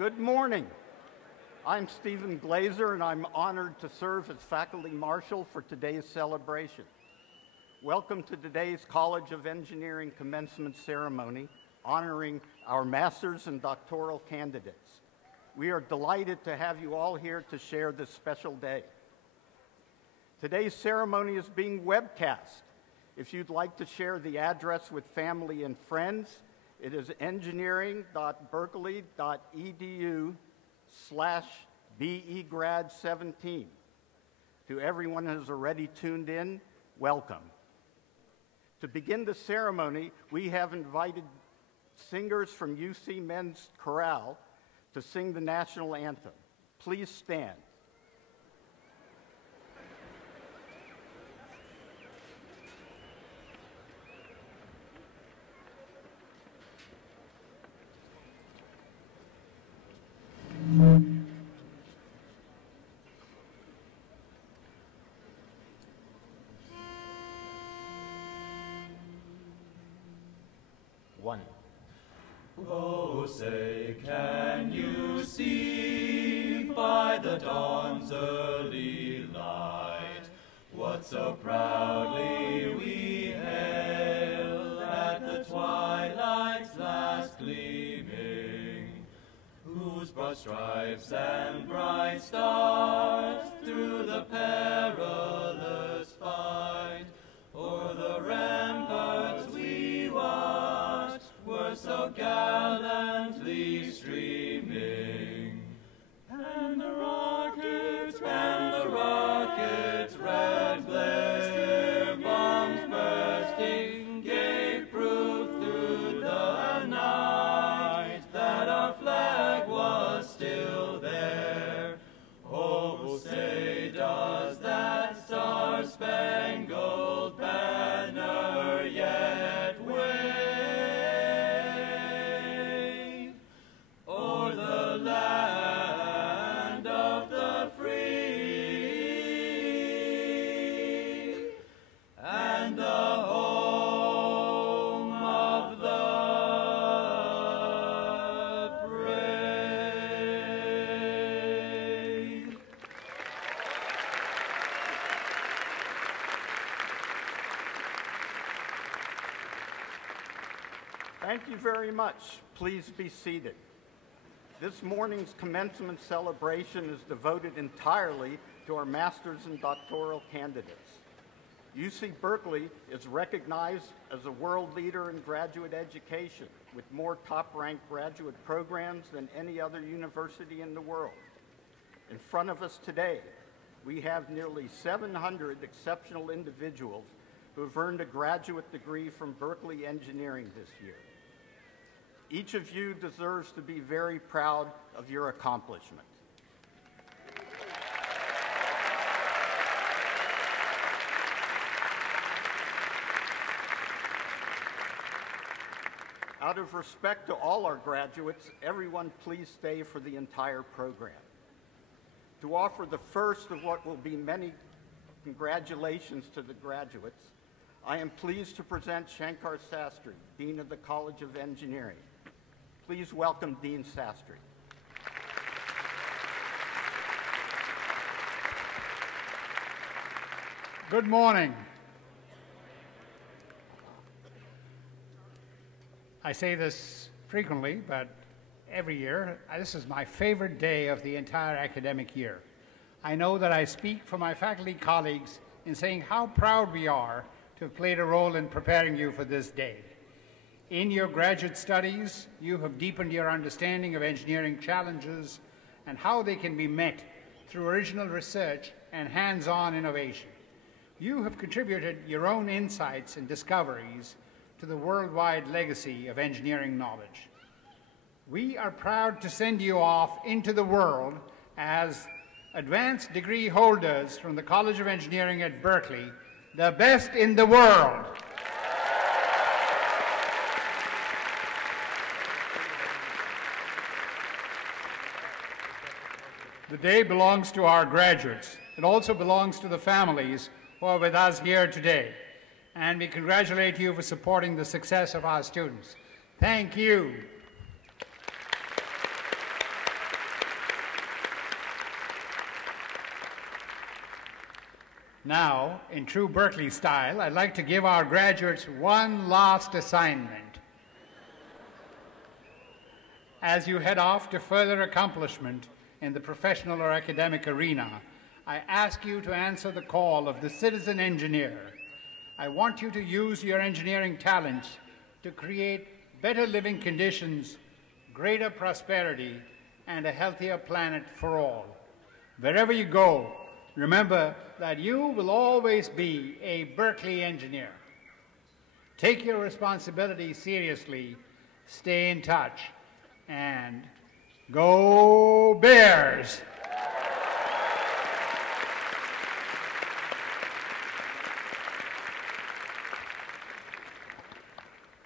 Good morning. I'm Stephen Glazer, and I'm honored to serve as Faculty Marshal for today's celebration. Welcome to today's College of Engineering commencement ceremony, honoring our master's and doctoral candidates. We are delighted to have you all here to share this special day. Today's ceremony is being webcast. If you'd like to share the address with family and friends, it is engineering.berkeley.edu/BEgrad17. To everyone who has already tuned in, welcome. To begin the ceremony, we have invited singers from UC Men's Chorale to sing the national anthem. Please stand. One. Oh, say, can you see by the dawn's early light what so proudly we hailed at the twilight's last gleaming, whose broad stripes and bright stars through the perilous fight o'er the ramparts we watched were so gallantly streaming, and the rockets, red blaze, their bombs bursting, gave proof through the night that our flag was still there. Oh, say, does that star-spangled banner yet wave o'er the land of the free and the home of the brave? Thank you very much. Please be seated. This morning's commencement celebration is devoted entirely to our master's and doctoral candidates. UC Berkeley is recognized as a world leader in graduate education with more top-ranked graduate programs than any other university in the world. In front of us today, we have nearly 700 exceptional individuals who have earned a graduate degree from Berkeley Engineering this year. Each of you deserves to be very proud of your accomplishment. Out of respect to all our graduates, everyone please stay for the entire program. To offer the first of what will be many congratulations to the graduates, I am pleased to present Shankar Sastry, Dean of the College of Engineering. Please welcome Dean Sastry. Good morning. I say this frequently, but every year, this is my favorite day of the entire academic year. I know that I speak for my faculty colleagues in saying how proud we are to have played a role in preparing you for this day. In your graduate studies, you have deepened your understanding of engineering challenges and how they can be met through original research and hands-on innovation. You have contributed your own insights and discoveries to the worldwide legacy of engineering knowledge. We are proud to send you off into the world as advanced degree holders from the College of Engineering at Berkeley, the best in the world. The day belongs to our graduates. It also belongs to the families who are with us here today. And we congratulate you for supporting the success of our students. Thank you. Now, in true Berkeley style, I'd like to give our graduates one last assignment. As you head off to further accomplishment in the professional or academic arena, I ask you to answer the call of the citizen engineer. I want you to use your engineering talents to create better living conditions, greater prosperity, and a healthier planet for all. Wherever you go, remember that you will always be a Berkeley engineer. Take your responsibility seriously, stay in touch, and go Bears!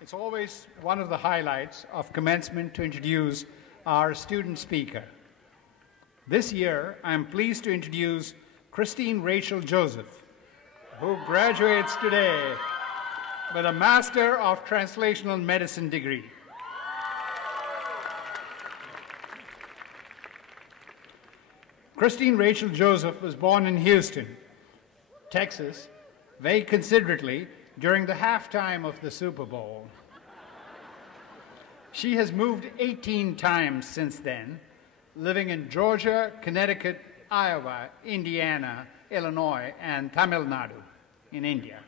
It's always one of the highlights of commencement to introduce our student speaker. This year, I'm pleased to introduce Christine Rachel Joseph, who graduates today with a Master of Translational Medicine degree. Christine Rachel Joseph was born in Houston, Texas, very considerately during the halftime of the Super Bowl. She has moved 18 times since then, living in Georgia, Connecticut, Iowa, Indiana, Illinois, and Tamil Nadu in India.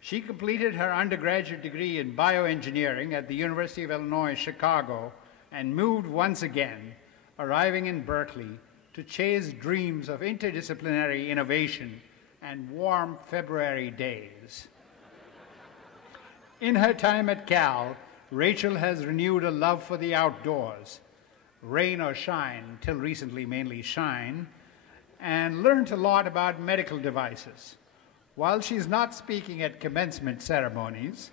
She completed her undergraduate degree in bioengineering at the University of Illinois, Chicago, and moved once again, arriving in Berkeley to chase dreams of interdisciplinary innovation and warm February days. In her time at Cal, Rachel has renewed a love for the outdoors, rain or shine, till recently mainly shine, and learned a lot about medical devices. While she's not speaking at commencement ceremonies,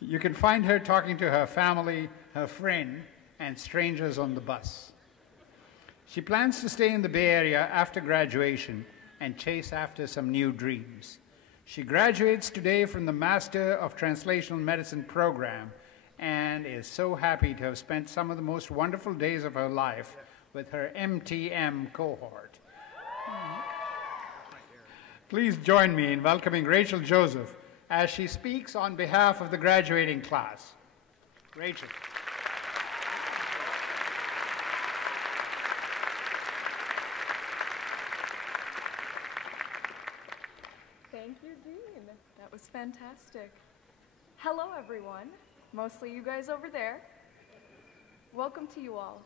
you can find her talking to her family, her friend, and strangers on the bus. She plans to stay in the Bay Area after graduation and chase after some new dreams. She graduates today from the Master of Translational Medicine program and is so happy to have spent some of the most wonderful days of her life with her MTM cohort. Please join me in welcoming Rachel Joseph as she speaks on behalf of the graduating class. Rachel. Thank you, Dean. That was fantastic. Hello, everyone. Mostly you guys over there. Welcome to you all,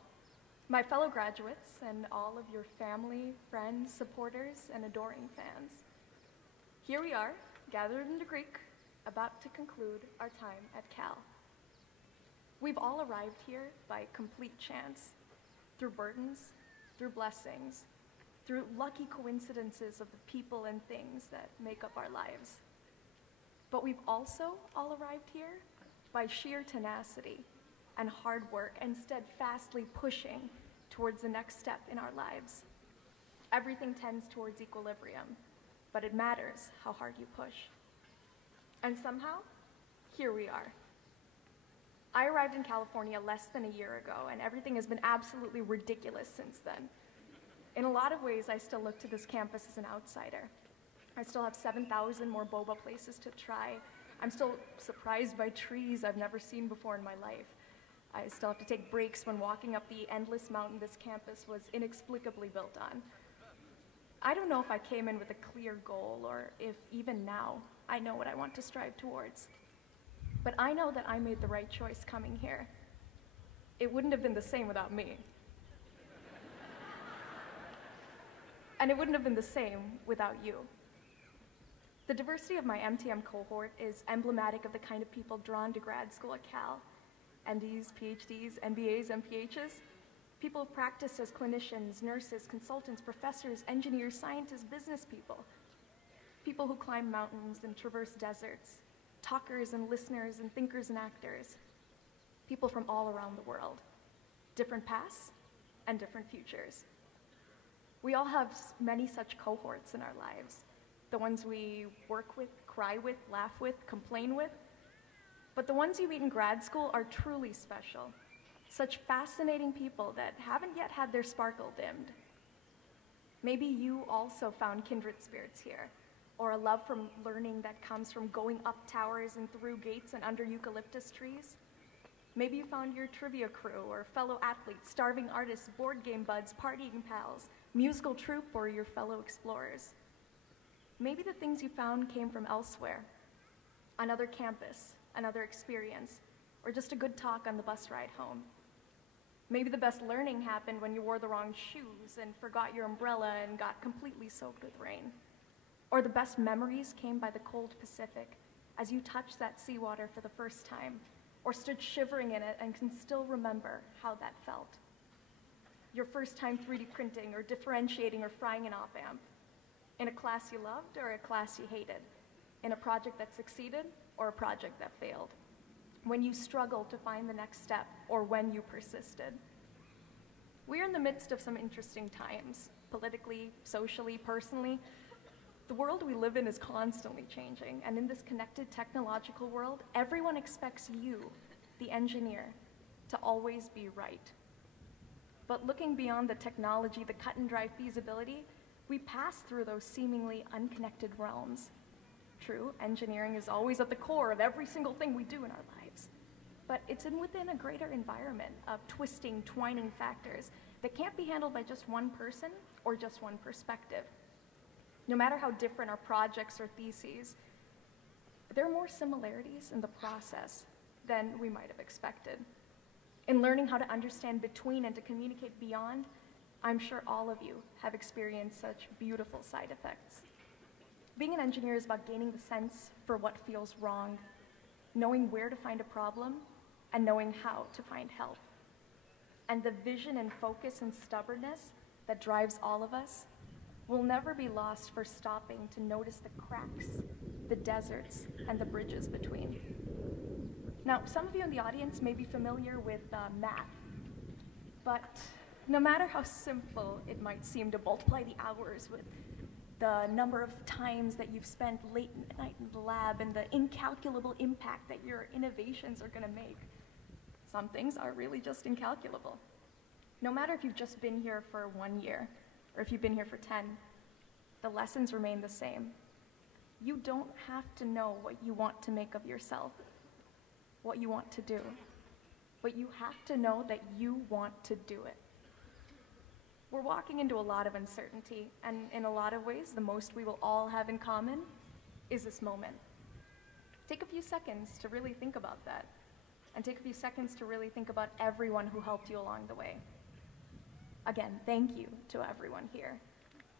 my fellow graduates, and all of your family, friends, supporters, and adoring fans. Here we are, gathered in the Greek, about to conclude our time at Cal. We've all arrived here by complete chance, through burdens, through blessings, through lucky coincidences of the people and things that make up our lives. But we've also all arrived here by sheer tenacity and hard work and steadfastly pushing towards the next step in our lives. Everything tends towards equilibrium, but it matters how hard you push. And somehow, here we are. I arrived in California less than a year ago, and everything has been absolutely ridiculous since then. In a lot of ways, I still look to this campus as an outsider. I still have 7,000 more boba places to try. I'm still surprised by trees I've never seen before in my life. I still have to take breaks when walking up the endless mountain this campus was inexplicably built on. I don't know if I came in with a clear goal or if even now I know what I want to strive towards. But I know that I made the right choice coming here. It wouldn't have been the same without me. And it wouldn't have been the same without you. The diversity of my MTM cohort is emblematic of the kind of people drawn to grad school at Cal. MDs, PhDs, MBAs, MPHs. People who've practiced as clinicians, nurses, consultants, professors, engineers, scientists, business people. People who climb mountains and traverse deserts. Talkers and listeners and thinkers and actors. People from all around the world. Different pasts and different futures. We all have many such cohorts in our lives. The ones we work with, cry with, laugh with, complain with. But the ones you meet in grad school are truly special. Such fascinating people that haven't yet had their sparkle dimmed. Maybe you also found kindred spirits here, or a love from learning that comes from going up towers and through gates and under eucalyptus trees. Maybe you found your trivia crew or fellow athletes, starving artists, board game buds, partying pals, musical troupe, or your fellow explorers. Maybe the things you found came from elsewhere, another campus, another experience, or just a good talk on the bus ride home. Maybe the best learning happened when you wore the wrong shoes and forgot your umbrella and got completely soaked with rain. Or the best memories came by the cold Pacific as you touched that seawater for the first time, or stood shivering in it and can still remember how that felt. Your first time 3D printing or differentiating or frying an op-amp. In a class you loved or a class you hated. In a project that succeeded or a project that failed. When you struggled to find the next step or when you persisted. We're in the midst of some interesting times, politically, socially, personally. The world we live in is constantly changing, and in this connected technological world, everyone expects you, the engineer, to always be right. But looking beyond the technology, the cut and dry feasibility, we pass through those seemingly unconnected realms. True, engineering is always at the core of every single thing we do in our lives, but it's within a greater environment of twisting, twining factors that can't be handled by just one person or just one perspective. No matter how different our projects or theses, there are more similarities in the process than we might have expected. In learning how to understand between and to communicate beyond, I'm sure all of you have experienced such beautiful side effects. Being an engineer is about gaining the sense for what feels wrong, knowing where to find a problem, and knowing how to find help. And the vision and focus and stubbornness that drives all of us will never be lost for stopping to notice the cracks, the deserts, and the bridges between. Now, some of you in the audience may be familiar with math, but no matter how simple it might seem to multiply the hours with the number of times that you've spent late at night in the lab and the incalculable impact that your innovations are going to make, some things are really just incalculable. No matter if you've just been here for 1 year, or if you've been here for 10, the lessons remain the same. You don't have to know what you want to make of yourself, what you want to do, but you have to know that you want to do it. We're walking into a lot of uncertainty, and in a lot of ways, the most we will all have in common is this moment. Take a few seconds to really think about that, and take a few seconds to really think about everyone who helped you along the way. Again, thank you to everyone here,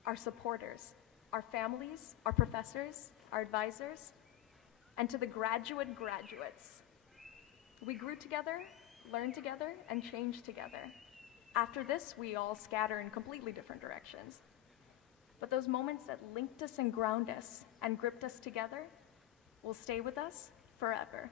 our supporters, our families, our professors, our advisors, and to the graduates. We grew together, learned together, and changed together. After this, we all scatter in completely different directions. But those moments that linked us and ground us and gripped us together will stay with us forever.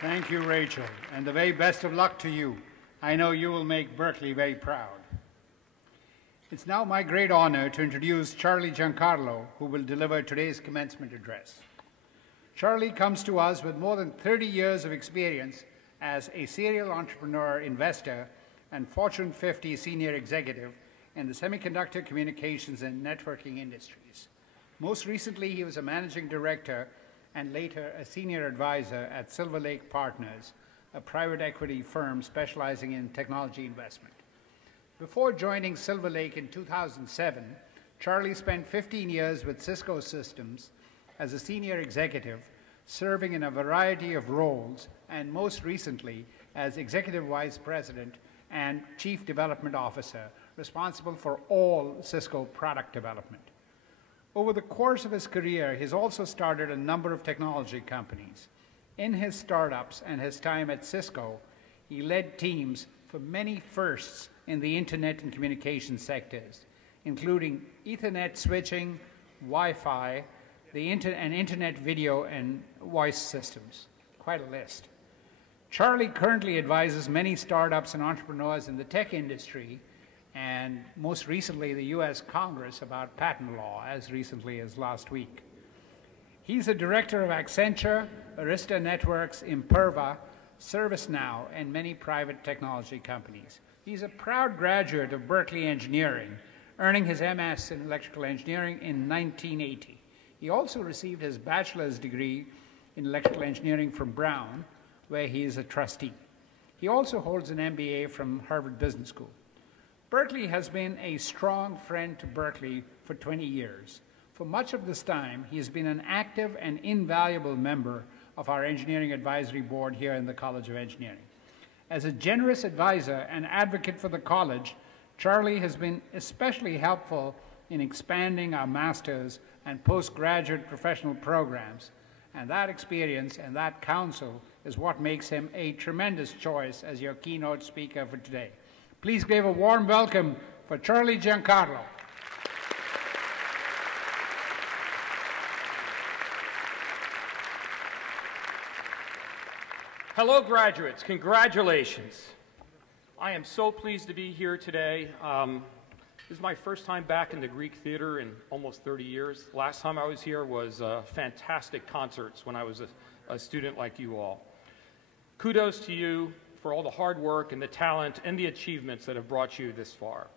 Thank you, Rachel, and the very best of luck to you. I know you will make Berkeley very proud. It's now my great honor to introduce Charlie Giancarlo, who will deliver today's commencement address. Charlie comes to us with more than 30 years of experience as a serial entrepreneur, investor, and Fortune 50 senior executive in the semiconductor, communications, and networking industries. Most recently, he was a managing director and later a senior advisor at Silver Lake Partners, a private equity firm specializing in technology investment. Before joining Silver Lake in 2007, Charlie spent 15 years with Cisco Systems as a senior executive, serving in a variety of roles, and most recently as Executive Vice President and Chief Development Officer, responsible for all Cisco product development. Over the course of his career, he's also started a number of technology companies. In his startups and his time at Cisco, he led teams for many firsts in the internet and communication sectors, including Ethernet switching, Wi-Fi, and internet video and voice systems. Quite a list. Charlie currently advises many startups and entrepreneurs in the tech industry, and most recently the US Congress about patent law, as recently as last week. He's a director of Accenture, Arista Networks, Imperva, ServiceNow, and many private technology companies. He's a proud graduate of Berkeley Engineering, earning his MS in electrical engineering in 1980. He also received his bachelor's degree in electrical engineering from Brown, where he is a trustee. He also holds an MBA from Harvard Business School. Berkeley has been a strong friend to Berkeley for 20 years. For much of this time, he has been an active and invaluable member of our Engineering Advisory Board here in the College of Engineering. As a generous advisor and advocate for the college, Charlie has been especially helpful in expanding our master's and postgraduate professional programs, and that experience and that counsel is what makes him a tremendous choice as your keynote speaker for today. Please give a warm welcome for Charlie Giancarlo. Hello, graduates. Congratulations. I am so pleased to be here today. This is my first time back in the Greek Theater in almost 30 years. Last time I was here was fantastic concerts when I was a student like you all. Kudos to you for all the hard work and the talent and the achievements that have brought you this far.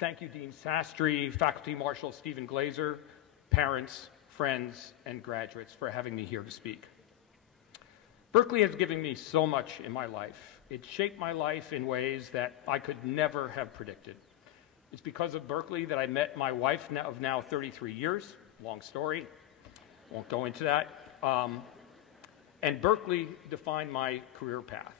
Thank you, Dean Sastry, Faculty Marshal Stephen Glazer, parents, friends, and graduates for having me here to speak. Berkeley has given me so much in my life. It shaped my life in ways that I could never have predicted. It's because of Berkeley that I met my wife of now 33 years. Long story, won't go into that. And Berkeley defined my career path.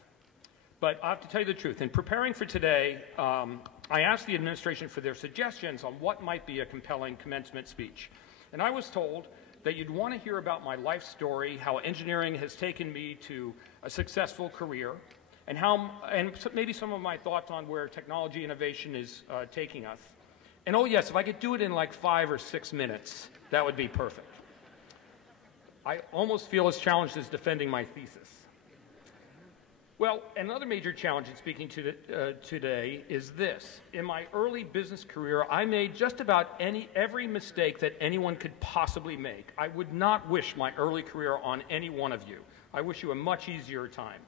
But I have to tell you the truth. In preparing for today, I asked the administration for their suggestions on what might be a compelling commencement speech. And I was told that you'd want to hear about my life story, how engineering has taken me to a successful career, and maybe some of my thoughts on where technology innovation is taking us. And oh yes, if I could do it in like 5 or 6 minutes, that would be perfect. I almost feel as challenged as defending my thesis. Well, another major challenge in speaking today is this. In my early business career, I made just about every mistake that anyone could possibly make. I would not wish my early career on any one of you. I wish you a much easier time.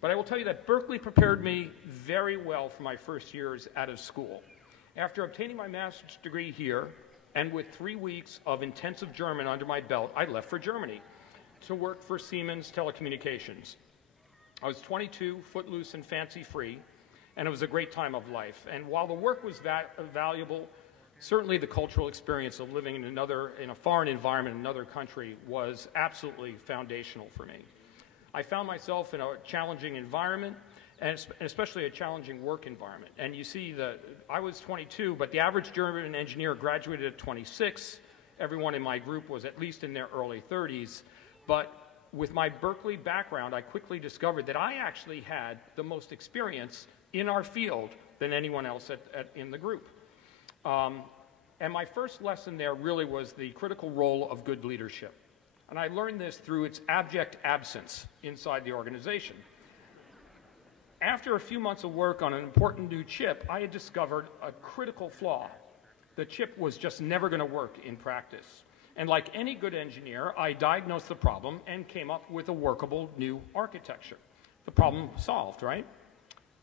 But I will tell you that Berkeley prepared me very well for my first years out of school. After obtaining my master's degree here, and with 3 weeks of intensive German under my belt, I left for Germany to work for Siemens Telecommunications. I was 22, footloose and fancy-free, and it was a great time of life. And while the work was valuable, certainly the cultural experience of living in a foreign environment in another country was absolutely foundational for me. I found myself in a challenging environment, and especially a challenging work environment. And you see, I was 22, but the average German engineer graduated at 26. Everyone in my group was at least in their early 30s. But with my Berkeley background, I quickly discovered that I actually had the most experience in our field than anyone else in the group. And my first lesson there really was the critical role of good leadership. And I learned this through its abject absence inside the organization. After a few months of work on an important new chip, I had discovered a critical flaw. The chip was just never going to work in practice. And like any good engineer, I diagnosed the problem and came up with a workable new architecture. The problem solved, right?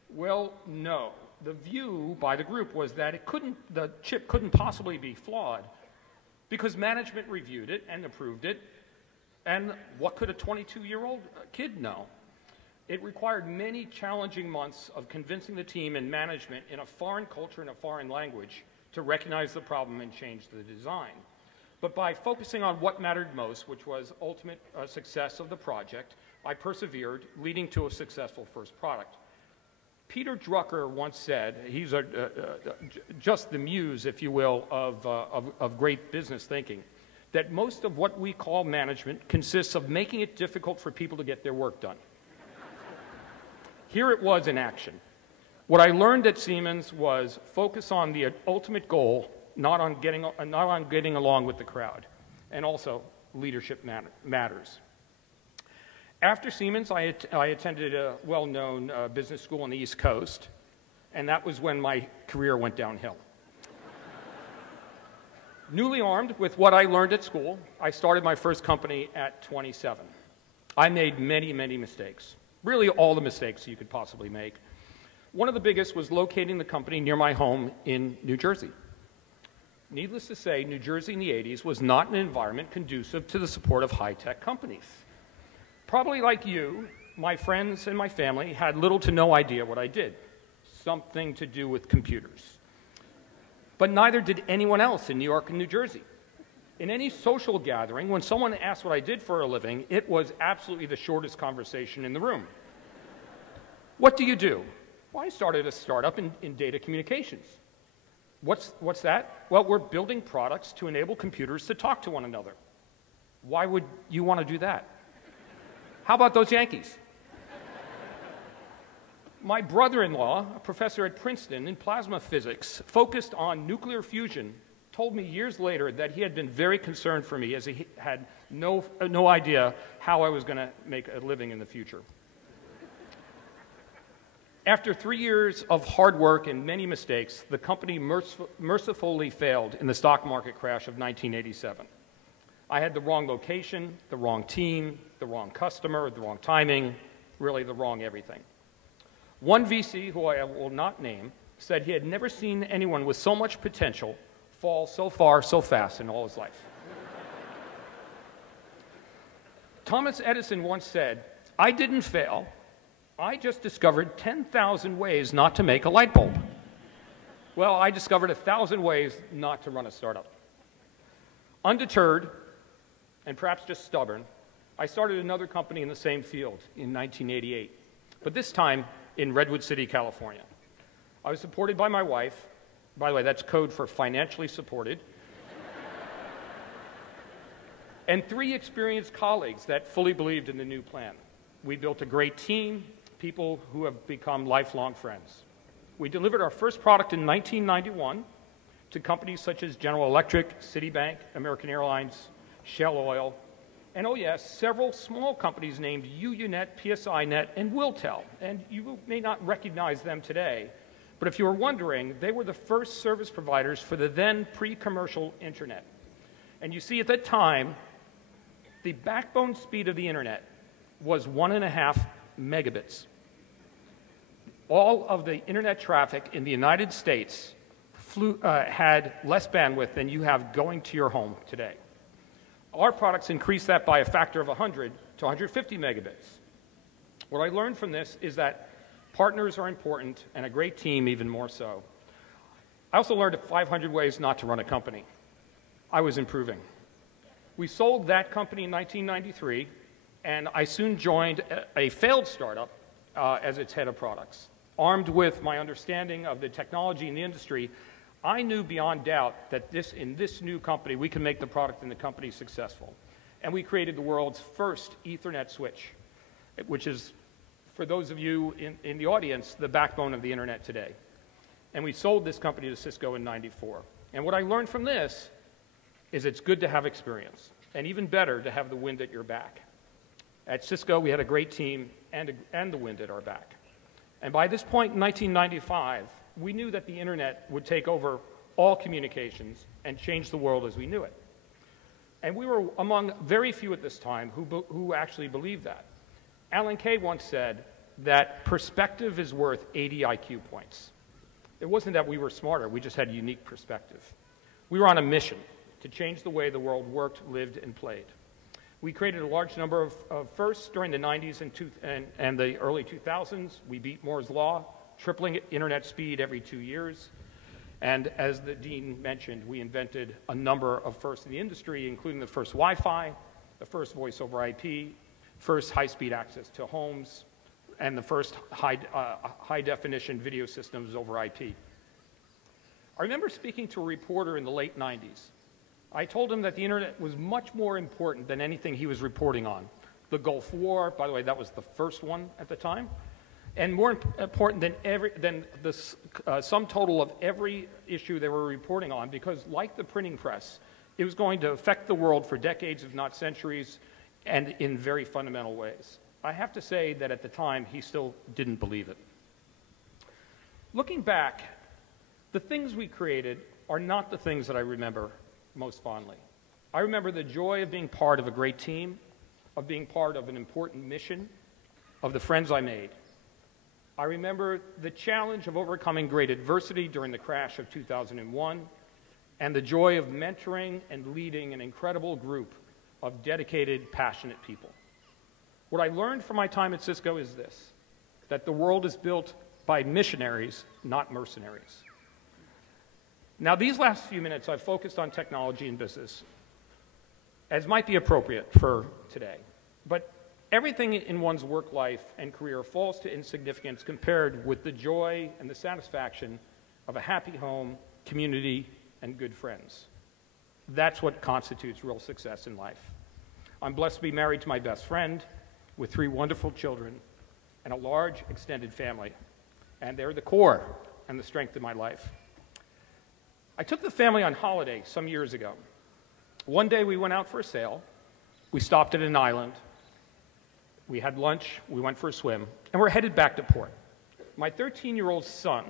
Well, no. The view by the group was that the chip couldn't possibly be flawed because management reviewed it and approved it. And what could a 22-year-old kid know? It required many challenging months of convincing the team and management in a foreign culture and a foreign language to recognize the problem and change the design. But by focusing on what mattered most, which was ultimate success of the project, I persevered, leading to a successful first product. Peter Drucker once said, he's just the muse, if you will, of great business thinking, that most of what we call management consists of making it difficult for people to get their work done. Here it was in action. What I learned at Siemens was focus on the ultimate goal, not on getting along with the crowd, and also leadership matters. After Siemens, I attended a well-known business school on the East Coast, and that was when my career went downhill. Newly armed with what I learned at school, I started my first company at 27. I made many, many mistakes, really all the mistakes you could possibly make. One of the biggest was locating the company near my home in New Jersey. Needless to say, New Jersey in the 80s was not an environment conducive to the support of high-tech companies. Probably like you, my friends and my family had little to no idea what I did, something to do with computers. But neither did anyone else in New York and New Jersey. In any social gathering, when someone asked what I did for a living, it was absolutely the shortest conversation in the room. What do you do? Well, I started a startup in data communications. What's that? Well, we're building products to enable computers to talk to one another. Why would you want to do that? How about those Yankees? My brother-in-law, a professor at Princeton in plasma physics, focused on nuclear fusion, told me years later that he had been very concerned for me as he had no idea how I was going to make a living in the future. After 3 years of hard work and many mistakes, the company mercifully failed in the stock market crash of 1987. I had the wrong location, the wrong team, the wrong customer, the wrong timing, really the wrong everything. One VC, who I will not name, said he had never seen anyone with so much potential fall so far so fast in all his life. Thomas Edison once said, "I didn't fail. I just discovered 10,000 ways not to make a light bulb." Well, I discovered 1,000 ways not to run a startup. Undeterred, and perhaps just stubborn, I started another company in the same field in 1988, but this time in Redwood City, California. I was supported by my wife. By the way, that's code for financially supported. And 3 experienced colleagues that fully believed in the new plan. We built a great team, people who have become lifelong friends. We delivered our first product in 1991 to companies such as General Electric, Citibank, American Airlines, Shell Oil, and oh yes, several small companies named UUNet, PSINet, and Wiltel. And you may not recognize them today, but if you were wondering, they were the first service providers for the then pre-commercial internet. And you see, at that time, the backbone speed of the internet was 1.5 megabits. All of the internet traffic in the United States had less bandwidth than you have going to your home today. Our products increased that by a factor of 100 to 150 megabits. What I learned from this is that partners are important, and a great team even more so. I also learned 500 ways not to run a company. I was improving. We sold that company in 1993, and I soon joined a failed startup as its head of products. Armed with my understanding of the technology in the industry, I knew beyond doubt that in this new company, we could make the product in the company successful. And we created the world's first Ethernet switch, which is, for those of you in the audience, the backbone of the internet today. And we sold this company to Cisco in '94. And what I learned from this is it's good to have experience, and even better to have the wind at your back. At Cisco, we had a great team and the wind at our back. And by this point in 1995, we knew that the internet would take over all communications and change the world as we knew it. And we were among very few at this time who actually believed that. Alan Kay once said that perspective is worth 80 IQ points. It wasn't that we were smarter, we just had a unique perspective. We were on a mission to change the way the world worked, lived, and played. We created a large number of firsts during the 90s and the early 2000s. We beat Moore's Law, tripling internet speed every 2 years. And as the dean mentioned, we invented a number of firsts in the industry, including the first Wi-Fi, the first voice over IP, first high-speed access to homes, and the first high-definition video systems over IP. I remember speaking to a reporter in the late 90s. I told him that the internet was much more important than anything he was reporting on. The Gulf War, by the way, that was the first one at the time, and more important than the sum total of every issue they were reporting on, because like the printing press, it was going to affect the world for decades, if not centuries, and in very fundamental ways. I have to say that at the time, he still didn't believe it. Looking back, the things we created are not the things that I remember most fondly. I remember the joy of being part of a great team, of being part of an important mission, of the friends I made. I remember the challenge of overcoming great adversity during the crash of 2001, and the joy of mentoring and leading an incredible group of dedicated, passionate people. What I learned from my time at Cisco is this, that the world is built by missionaries, not mercenaries. Now, these last few minutes, I've focused on technology and business, as might be appropriate for today. But everything in one's work life and career falls to insignificance compared with the joy and the satisfaction of a happy home, community, and good friends. That's what constitutes real success in life. I'm blessed to be married to my best friend with 3 wonderful children and a large extended family. And they're the core and the strength of my life. I took the family on holiday some years ago. One day we went out for a sail. We stopped at an island. We had lunch. We went for a swim. And we're headed back to port. My 13-year-old son,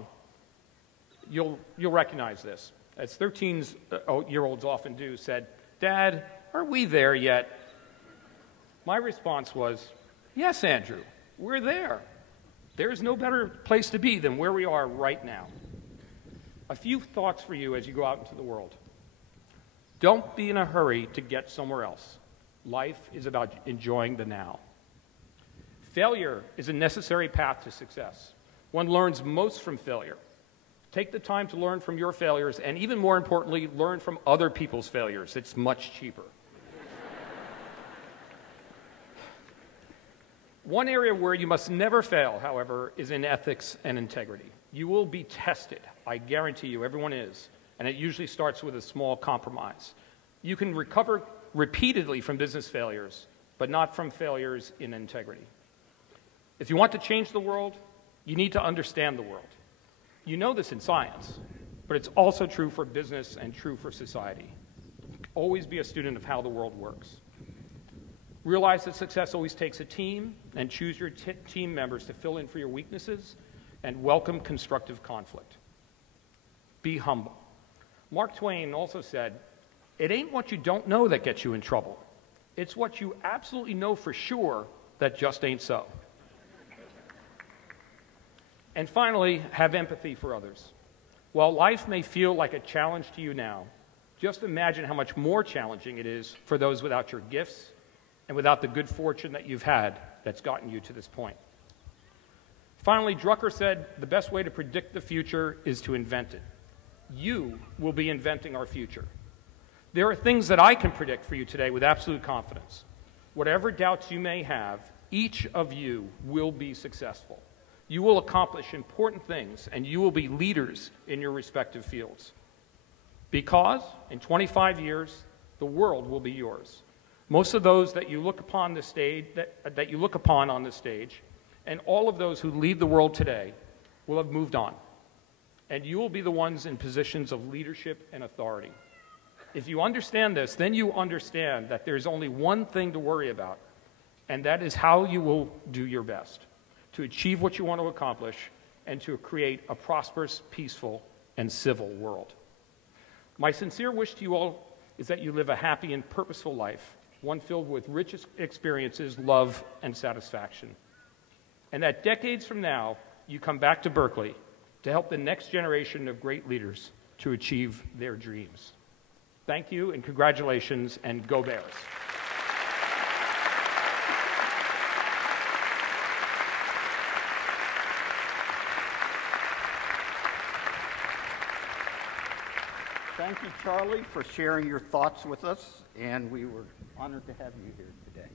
you'll recognize this, as 13-year-olds often do, said, "Dad, are we there yet?" My response was, "Yes, Andrew, we're there. There's no better place to be than where we are right now." A few thoughts for you as you go out into the world. Don't be in a hurry to get somewhere else. Life is about enjoying the now. Failure is a necessary path to success. One learns most from failure. Take the time to learn from your failures, and even more importantly, learn from other people's failures. It's much cheaper. One area where you must never fail, however, is in ethics and integrity. You will be tested. I guarantee you, everyone is. And it usually starts with a small compromise. You can recover repeatedly from business failures, but not from failures in integrity. If you want to change the world, you need to understand the world. You know this in science, but it's also true for business and true for society. Always be a student of how the world works. Realize that success always takes a team, and choose your team members to fill in for your weaknesses, and welcome constructive conflict. Be humble. Mark Twain also said, "It ain't what you don't know that gets you in trouble. It's what you absolutely know for sure that just ain't so." And finally, have empathy for others. While life may feel like a challenge to you now, just imagine how much more challenging it is for those without your gifts and without the good fortune that you've had that's gotten you to this point. Finally, Drucker said, "The best way to predict the future is to invent it." You will be inventing our future. There are things that I can predict for you today with absolute confidence. Whatever doubts you may have, each of you will be successful. You will accomplish important things, and you will be leaders in your respective fields. Because in 25 years, the world will be yours. Most of those that you look upon this stage, that you look upon on this stage, and all of those who lead the world today will have moved on. And you will be the ones in positions of leadership and authority. If you understand this, then you understand that there's only one thing to worry about, and that is how you will do your best to achieve what you want to accomplish and to create a prosperous, peaceful, and civil world. My sincere wish to you all is that you live a happy and purposeful life, one filled with rich experiences, love, and satisfaction. And that decades from now, you come back to Berkeley to help the next generation of great leaders to achieve their dreams. Thank you, and congratulations, and go Bears. Thank you, Charlie, for sharing your thoughts with us, and we were honored to have you here today.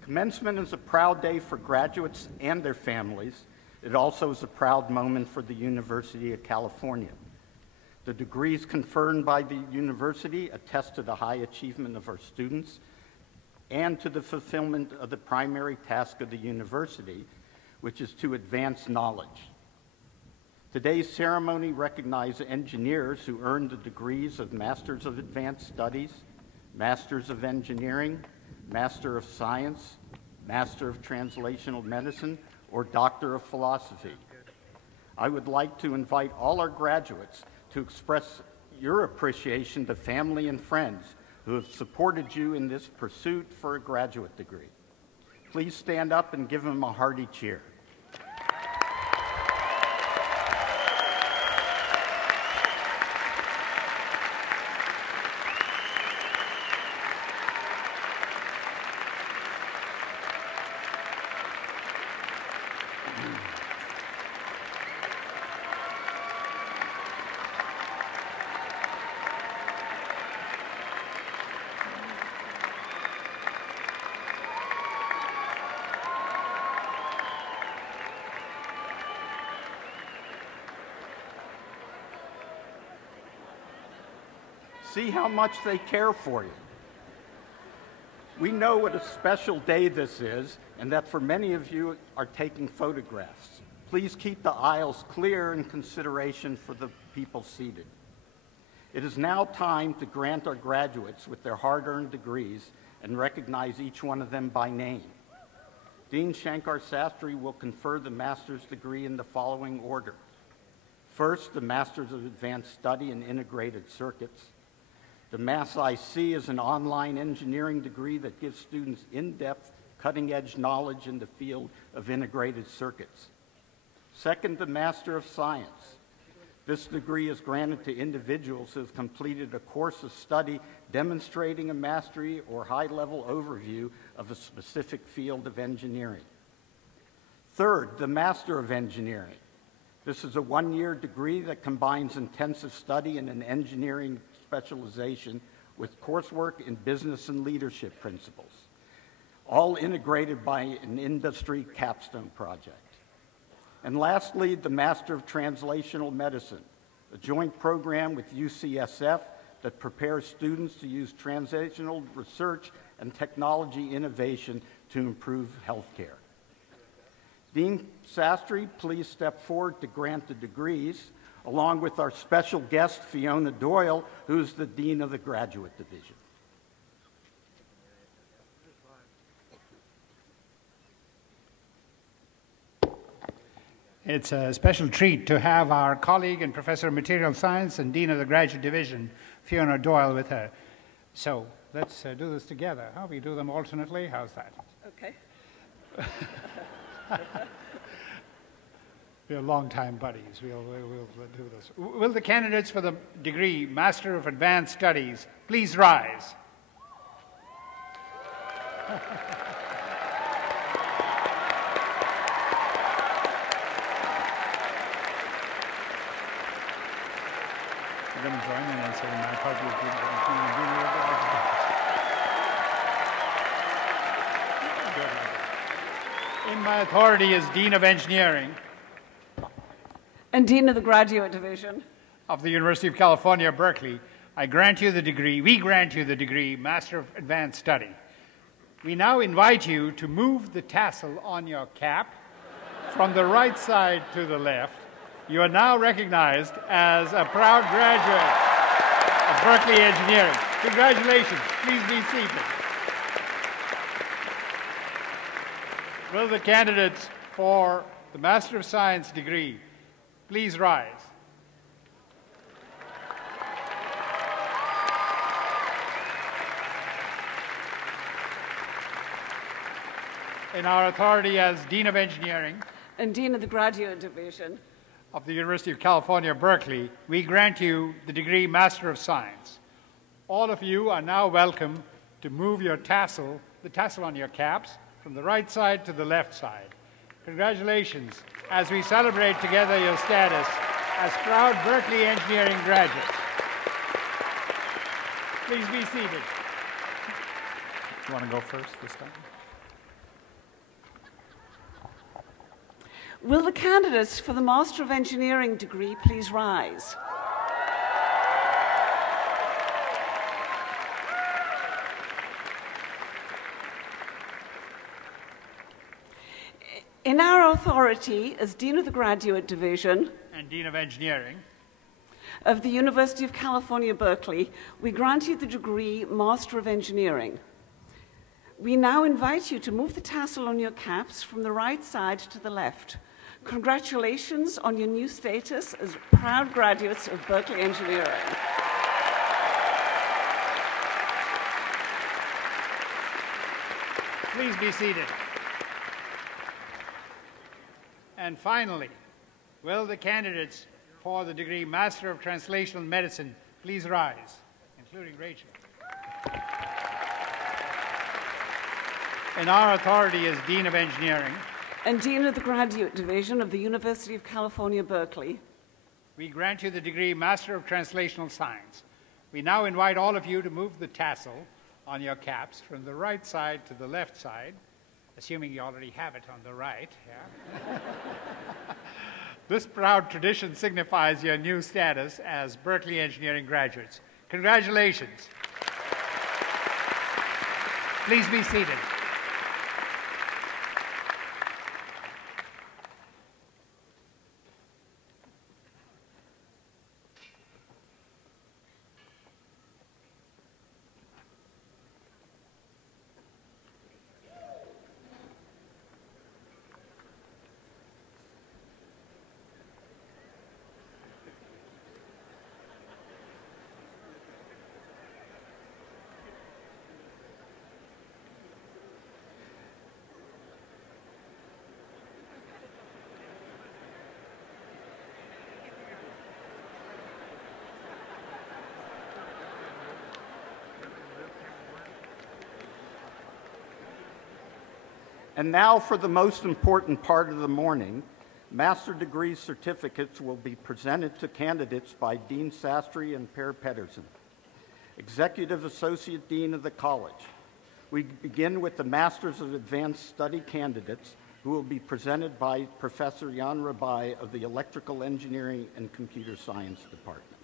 Commencement is a proud day for graduates and their families. It also is a proud moment for the University of California. The degrees conferred by the university attest to the high achievement of our students and to the fulfillment of the primary task of the university, which is to advance knowledge. Today's ceremony recognizes engineers who earned the degrees of Masters of Advanced Studies, Masters of Engineering, Master of Science, Master of Translational Medicine, or Doctor of Philosophy. I would like to invite all our graduates to express your appreciation to family and friends who have supported you in this pursuit for a graduate degree. Please stand up and give them a hearty cheer. See how much they care for you. We know what a special day this is, and that for many of you are taking photographs. Please keep the aisles clear in consideration for the people seated. It is now time to grant our graduates with their hard-earned degrees and recognize each one of them by name. Dean Shankar Sastry will confer the master's degree in the following order. First, the Master's of Advanced Study in Integrated Circuits. The Mass IC is an online engineering degree that gives students in-depth, cutting-edge knowledge in the field of integrated circuits. Second, the Master of Science. This degree is granted to individuals who have completed a course of study demonstrating a mastery or high-level overview of a specific field of engineering. Third, the Master of Engineering. This is a one-year degree that combines intensive study in an engineering specialization with coursework in business and leadership principles, all integrated by an industry capstone project. And lastly, the Master of Translational Medicine, a joint program with UCSF that prepares students to use translational research and technology innovation to improve healthcare. Dean Sastry, please step forward to grant the degrees, along with our special guest, Fiona Doyle, who's the Dean of the Graduate Division. It's a special treat to have our colleague and Professor of Material Science and Dean of the Graduate Division, Fiona Doyle, with her. So let's do this together. How we do them alternately? How's that? Okay. We're longtime buddies. We'll do this. Will the candidates for the degree Master of Advanced Studies please rise? You're going to join me and say my public. In my authority as Dean of Engineering And Dean of the Graduate Division of the University of California, Berkeley, we grant you the degree Master of Advanced Study. We now invite you to move the tassel on your cap from the right side to the left. You are now recognized as a proud graduate of Berkeley Engineering. Congratulations. Please be seated. Will the candidates for the Master of Science degree please rise? In our authority as Dean of Engineering and Dean of the Graduate Division of the University of California, Berkeley, we grant you the degree Master of Science. All of you are now welcome to move your tassel, the tassel on your caps, from the right side to the left side. Congratulations as we celebrate together your status as proud Berkeley Engineering graduates. Please be seated. You want to go first this time? Will the candidates for the Master of Engineering degree please rise? In our authority as Dean of the Graduate Division and Dean of Engineering of the University of California, Berkeley, we grant you the degree Master of Engineering. We now invite you to move the tassel on your caps from the right side to the left. Congratulations on your new status as proud graduates of Berkeley Engineering. Please be seated. And finally, will the candidates for the degree Master of Translational Medicine please rise, including Rachel. In our authority as Dean of Engineering and Dean of the Graduate Division of the University of California, Berkeley, we grant you the degree Master of Translational Science. We now invite all of you to move the tassel on your caps from the right side to the left side, assuming you already have it on the right. Yeah? This proud tradition signifies your new status as Berkeley Engineering graduates. Congratulations. Please be seated. And now for the most important part of the morning, master degree certificates will be presented to candidates by Dean Sastry and Per Pedersen, Executive Associate Dean of the College. We begin with the Masters of Advanced Study candidates, who will be presented by Professor Jan Rabai of the Electrical Engineering and Computer Science Department.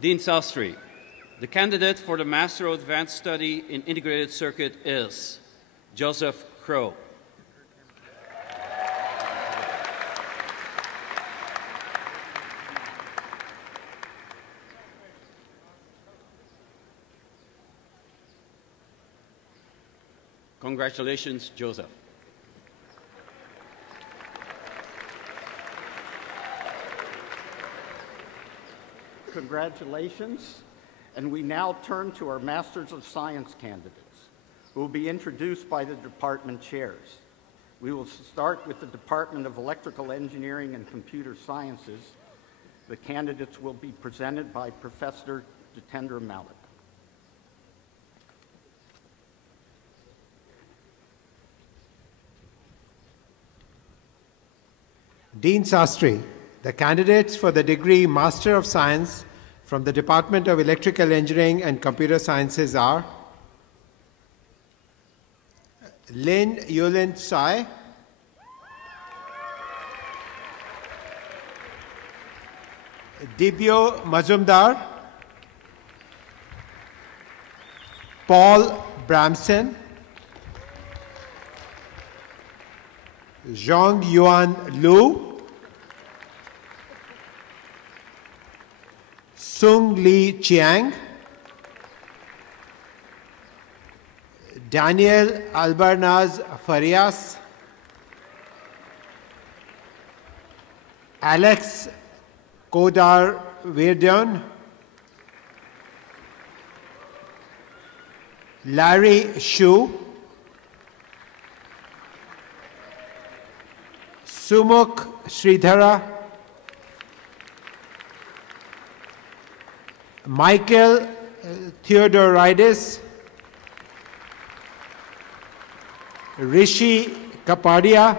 Dean Sastry, the candidate for the Master of Advanced Study in Integrated Circuit is Joseph Crow. Congratulations, Joseph. Congratulations. And we now turn to our Masters of Science candidates, who will be introduced by the department chairs. We will start with the Department of Electrical Engineering and Computer Sciences. The candidates will be presented by Professor Jitendra Malik. Dean Sastry, the candidates for the degree Master of Science from the Department of Electrical Engineering and Computer Sciences are Lin Yulin Tsai, Dibyo Mazumdar, Paul Bramson, Zhong Yuan Lu, Sung Lee Chiang, Daniel Albarnaz Farias, Alex Kodar Verdion, Larry Shu, Sumukh Sridhara, Michael Theodoridis, Rishi Kapadia,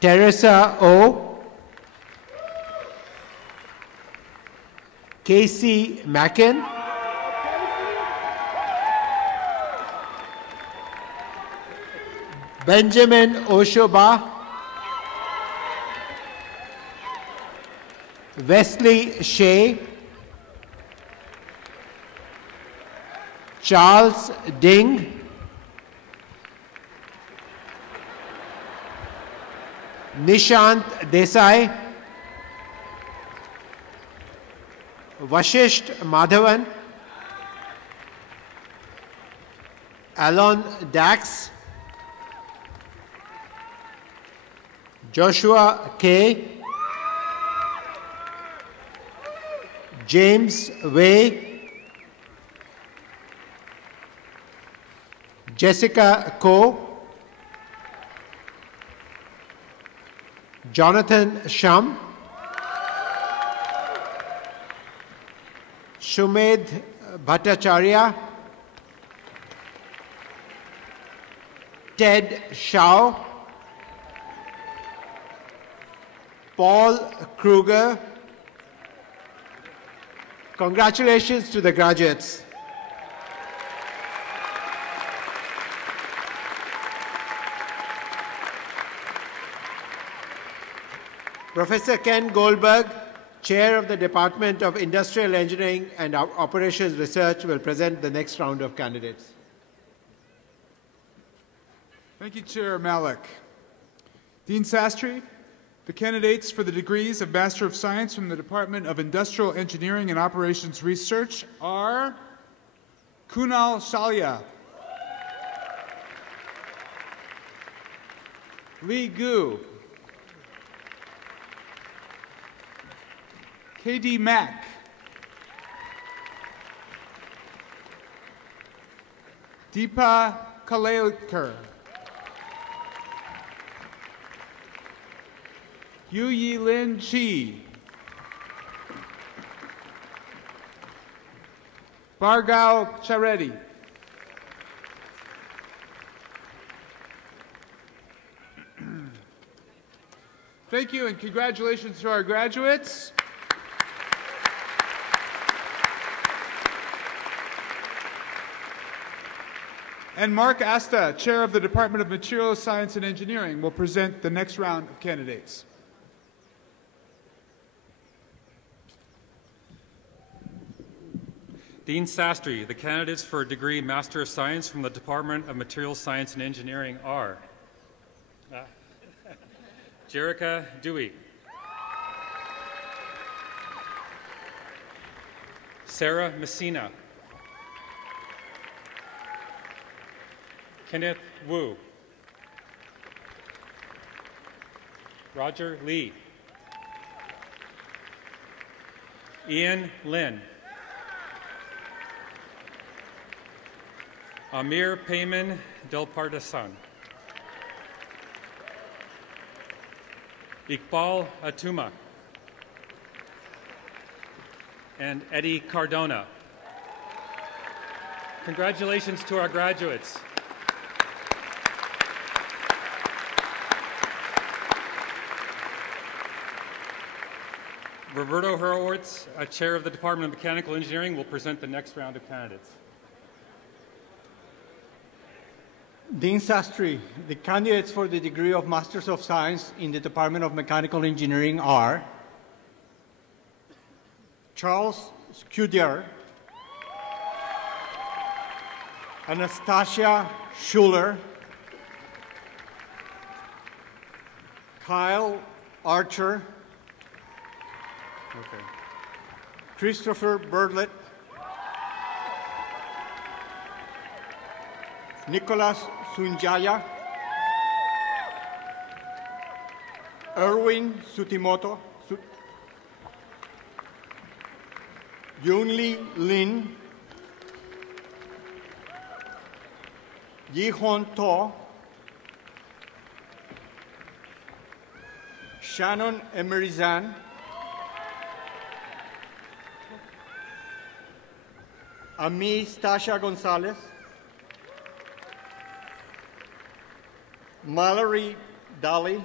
Teresa O, Casey Mackin, Benjamin Oshoba, Wesley Shea, Charles Ding, Nishant Desai, Vashisht Madhavan, Alon Dax, Joshua K, James Way, Jessica Ko, Jonathan Sham, Shumed Bhattacharya, Ted Shao, Paul Kruger. Congratulations to the graduates. Professor Ken Goldberg, Chair of the Department of Industrial Engineering and Operations Research, will present the next round of candidates. Thank you, Chair Malik. Dean Sastry, the candidates for the degrees of Master of Science from the Department of Industrial Engineering and Operations Research are Kunal Shalia, Lee Gu, K.D. Mack, Deepa Kalekar, Yu Yi Lin Chi, Bhargav Chareddy, thank you and congratulations to our graduates. And Mark Asta, Chair of the Department of Materials Science and Engineering, will present the next round of candidates. Dean Sastry, the candidates for a degree Master of Science from the Department of Materials Science and Engineering are Jerica Dewey, Sarah Messina, Kenneth Wu, Roger Lee, Ian Lin, Amir Payman Del Pardesan, Iqbal Atuma, and Eddie Cardona. Congratulations to our graduates. Roberto Hurwitz, Chair of the Department of Mechanical Engineering, will present the next round of candidates. Dean Sastry, the candidates for the degree of Masters of Science in the Department of Mechanical Engineering are Charles Scudier, Anastasia Schuler, Kyle Archer, Christopher Birdlett, Nicholas Sunjaya, Erwin Sutimoto, Yunli Lin, Yihon To, Shannon Emerizan, Ami Stasha Gonzalez, Mallory Daly,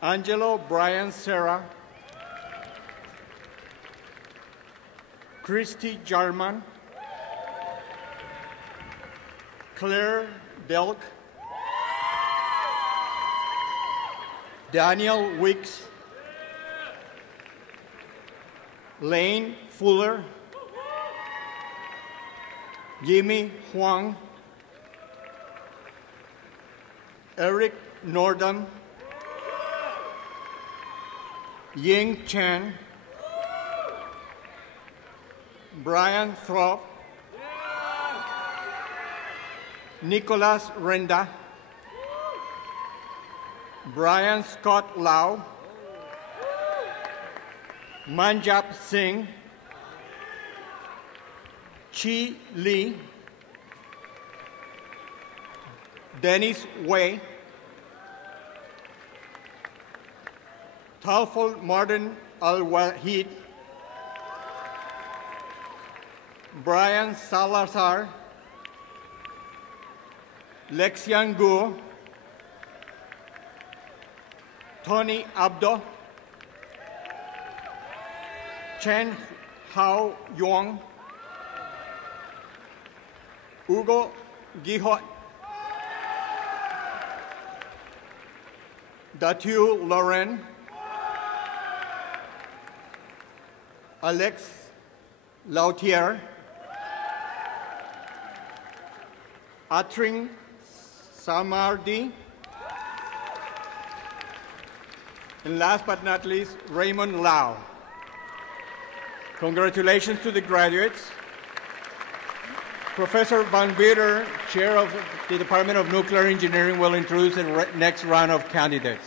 Angelo Brian Serra, Christy Jarman, Claire Delk, Daniel Wicks, Lane Fuller, Jimmy Huang, Eric Nordam, Ying Chen, Brian Throff, Nicholas Renda, Brian Scott Lau, Manjap Singh, Chi Lee, Dennis Wei, Talful Martin Al-Wahid, Brian Salazar, Lexian Gu, Tony Abdo, Chen Hao Yuan, Hugo Gihot, Datu Loren, Alex Lautier, Atring Samardi, and last but not least, Raymond Lau. Congratulations to the graduates. Professor Van Beer, Chair of the Department of Nuclear Engineering, will introduce the next round of candidates.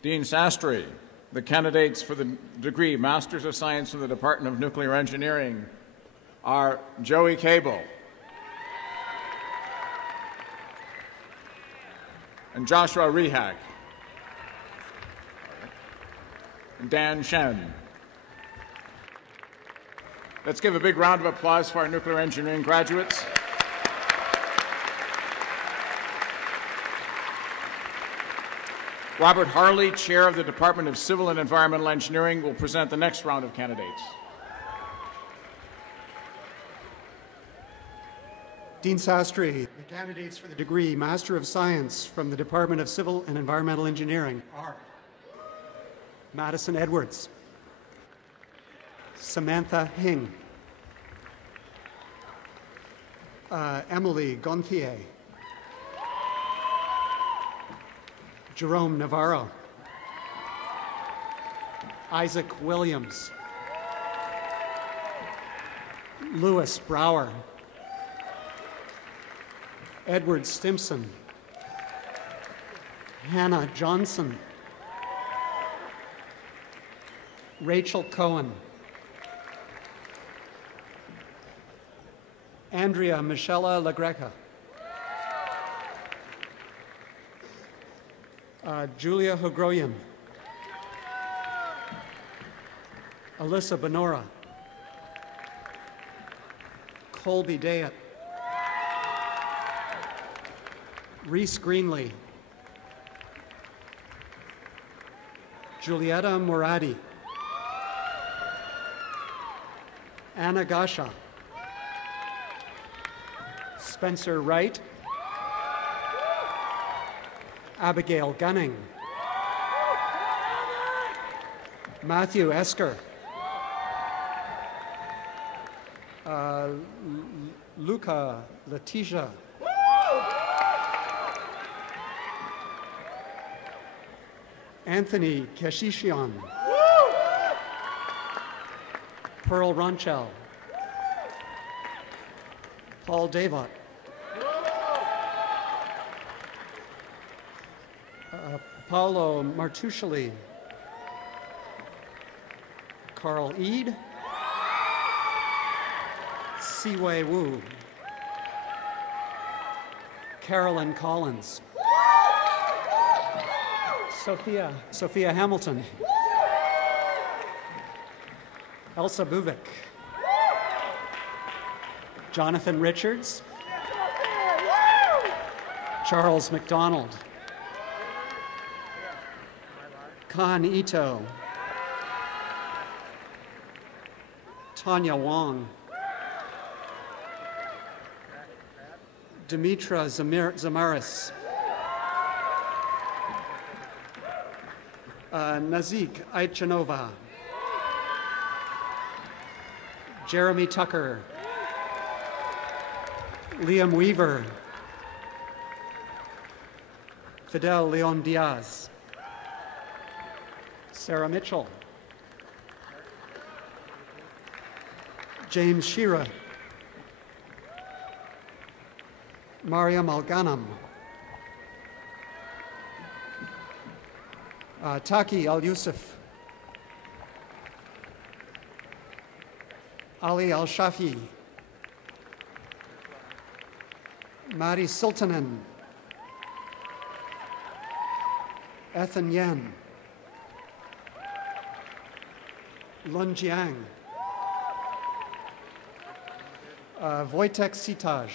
Dean Sastry, the candidates for the degree Masters of Science from the Department of Nuclear Engineering are Joey Cable and Joshua Rehak and Dan Shen. Let's give a big round of applause for our nuclear engineering graduates. Robert Harley, Chair of the Department of Civil and Environmental Engineering, will present the next round of candidates. Dean Sastry, the candidates for the degree Master of Science from the Department of Civil and Environmental Engineering are Madison Edwards, Samantha Hing, Emily Gonthier, Jerome Navarro, Isaac Williams, Louis Brower, Edward Stimson, Hannah Johnson, Rachel Cohen, Andrea Michela LaGreca, Julia Hogroyan, Alyssa Benora, Colby Dayett, Reese Greenlee, Julieta Moradi, Anna Gasha, Spencer Wright, Abigail Gunning, Matthew Esker, Luca Letitia, Anthony Keshishian, Pearl Ronchell, Paul Davot, Paolo Martuschelli, Carl Eade, Siwei Wu, Carolyn Collins, Sophia Hamilton, Elsa Buvik, Jonathan Richards, Charles McDonald, Khan Ito, Tanya Wong, Dimitra Zamaris, Nazik Aitchanova, Jeremy Tucker, Liam Weaver, Fidel Leon Diaz, Sarah Mitchell, James Shira, Mariam Al-Ghanam, Taki Al-Yusuf, Ali Al-Shafi, Mari Sultanan, Ethan Yen, Lun Jiang, Wojtek Sitaj,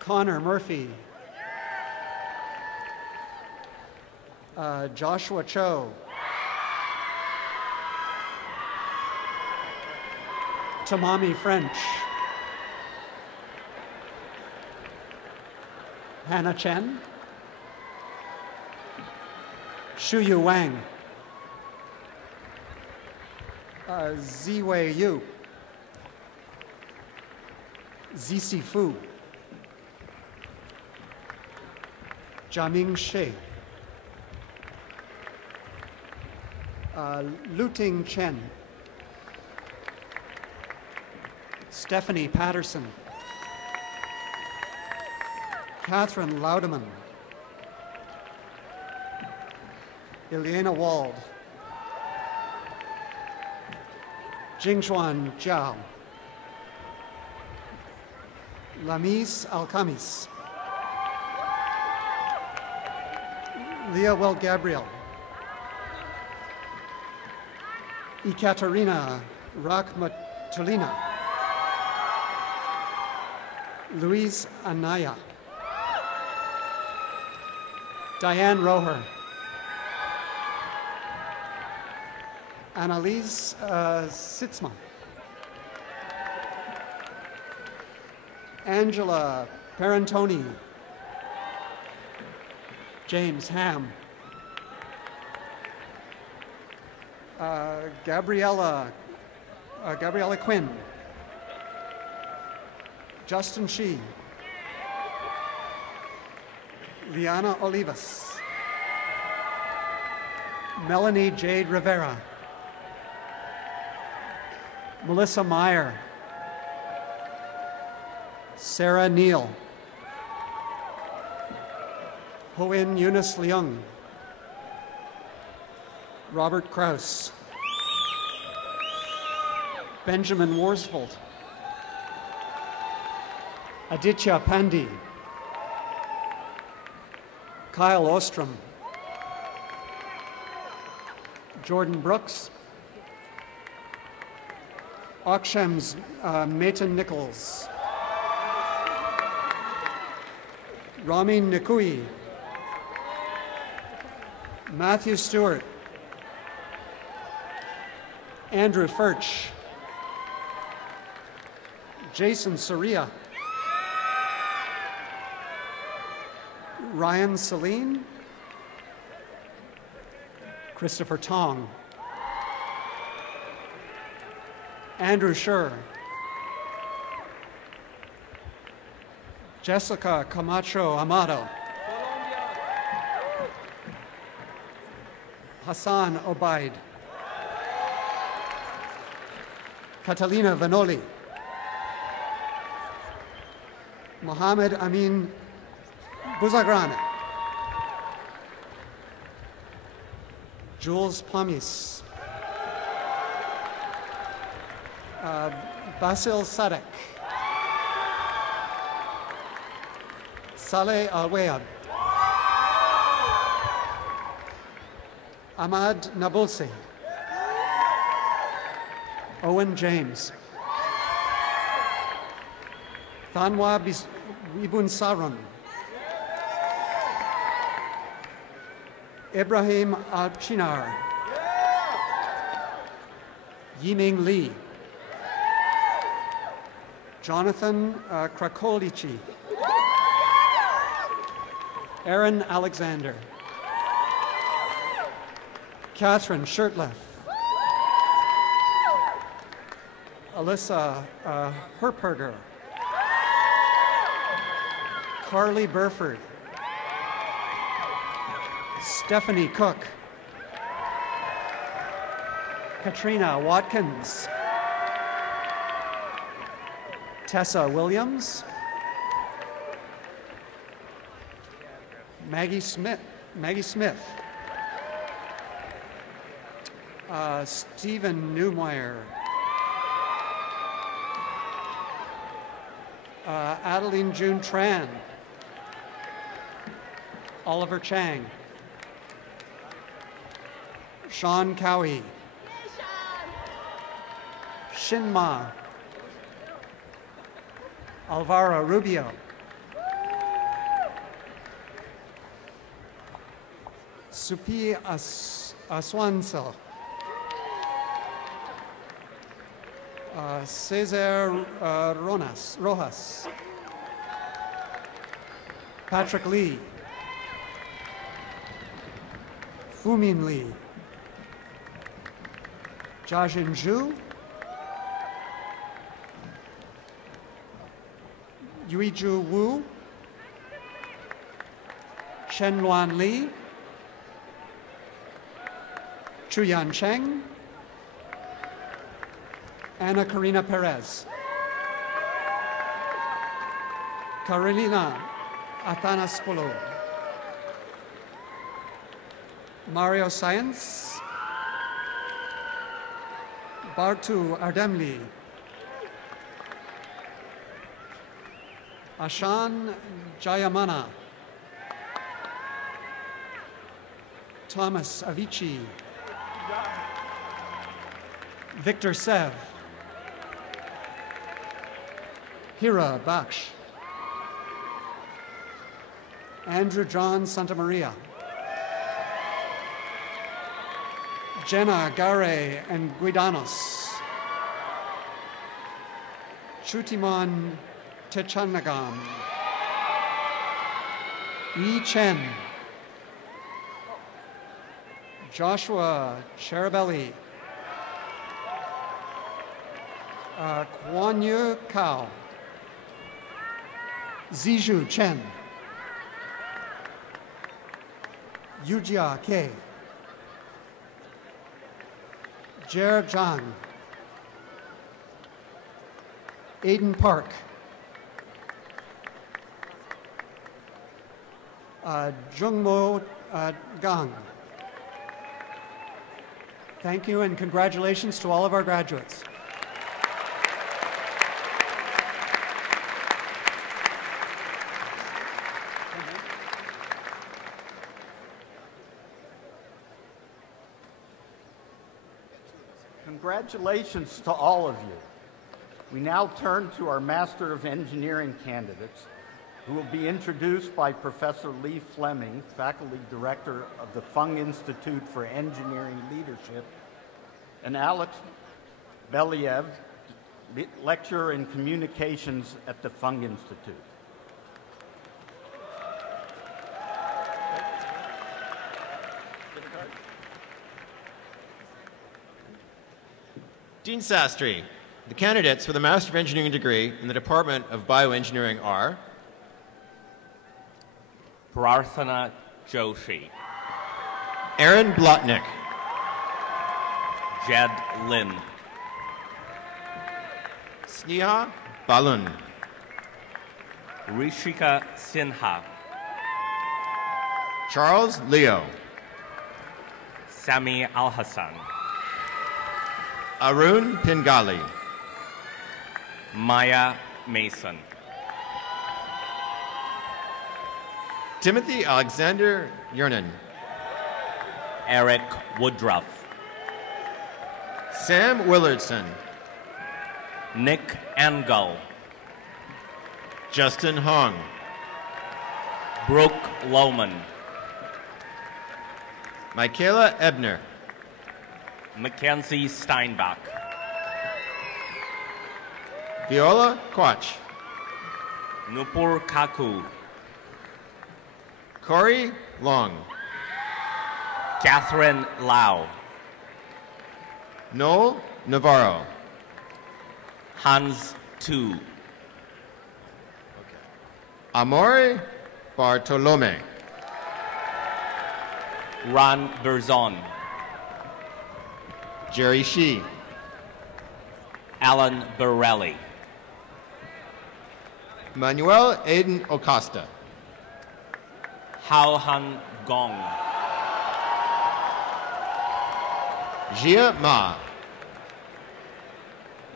Connor Murphy, Joshua Cho, Tamami French, Hannah Chen, Shuyu Wang, Ziwei Yu, Zisi Fu, Jiaming Shi, Luting Chen, Stephanie Patterson, Catherine Laudeman, Ileana Wald, Jingxuan Zhao, Lamis Alkamis, Leah Well Gabriel, Ekaterina Rakhmatulina, Luis Anaya, Diane Roher, Annalise Sitzma, Angela Parentoni, James Ham, Gabriella Quinn, Justin Shee, Liana Olivas, Melanie Jade Rivera, Melissa Meyer, Sarah Neal, Hoin Eunice Leung, Robert Kraus, Benjamin Worsfold, Aditya Pandi, Kyle Ostrom, Jordan Brooks, Akshem's Maiton Nichols, Ramin Nikui, Matthew Stewart, Andrew Furch, Jason Soria, Ryan Celine, Christopher Tong, Andrew Scher, Jessica Camacho Amado, Hassan Obaid, Catalina Vanoli, Mohammed Amin Buzagrana, Jules Plamis, Basil Sadek, Saleh Al-Wayab, Ahmad Nabulsi, Owen James, Thanwa Ibun Sarun, Ibrahim Al-Chinar, Yiming Li, Jonathan Krakolici, Aaron Alexander, Catherine Shirtleff, Alyssa Herperger. Carly Burford. Stephanie Cook. Katrina Watkins. Tessa Williams. Maggie Smith. Stephen Newmeyer. Adeline June Tran. Oliver Chang. Sean Cowie. Shinma. Alvaro Rubio. Supi Aswansel. Cesar Rojas. Patrick Lee. Fumin Lee. Jiajin Zhu. Yuiju Wu. Shenluan Li. Chuyan Cheng. Anna Karina Perez. Carolina Athanaspolo. Mario Science. Bartu Ardemli. Ashan Jayamana. Thomas Avicii. Victor Sev. Hira Baksh. Andrew John Santamaria. Jenna Gare and Guidanos. Chutimon Techanagam. Yi Chen. Joshua Cherabelli. Kwon Yu Kao. Ziju Chen. Yujia K. Jer Zhang. Aiden Park. Jungmo Gang. Thank you and congratulations to all of our graduates. Congratulations to all of you. We now turn to our Master of Engineering candidates, who will be introduced by Professor Lee Fleming, Faculty Director of the Fung Institute for Engineering Leadership, and Alex Believ, Lecturer in Communications at the Fung Institute. Dean Sastry, the candidates for the Master of Engineering degree in the Department of Bioengineering are Prarthana Joshi, Aaron Blotnick, Jed Lim, Sneha Balun, Rishika Sinha, Charles Leo, Sami Al-Hassan, Arun Pingali, Maya Mason, Timothy Alexander Yernan, Eric Woodruff, Sam Willardson, Nick Engel, Justin Hong, Brooke Lohman, Michaela Ebner, Mackenzie Steinbach, Viola Quach, Nupur Kaku, Corey Long, Catherine Lau, Noel Navarro, Hans Tu. Amore Bartolome. Ron Berzon. Jerry Shi. Alan Borelli. Manuel Aiden Acosta. Hao Han Gong. Jia Ma.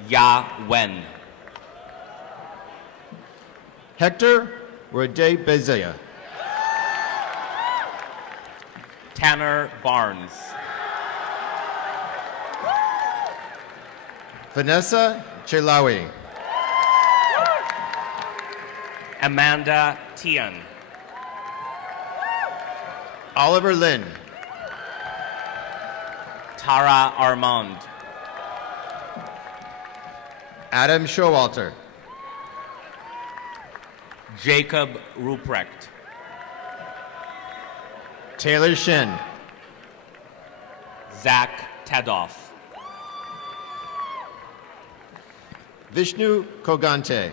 Ya Wen. Hector Rode Bezea. Tanner Barnes. Vanessa Chelawi. Amanda Tian. Oliver Lin. Tara Armand. Adam Showalter. Jacob Ruprecht. Taylor Shin. Zach Tadoff. Vishnu Kogante.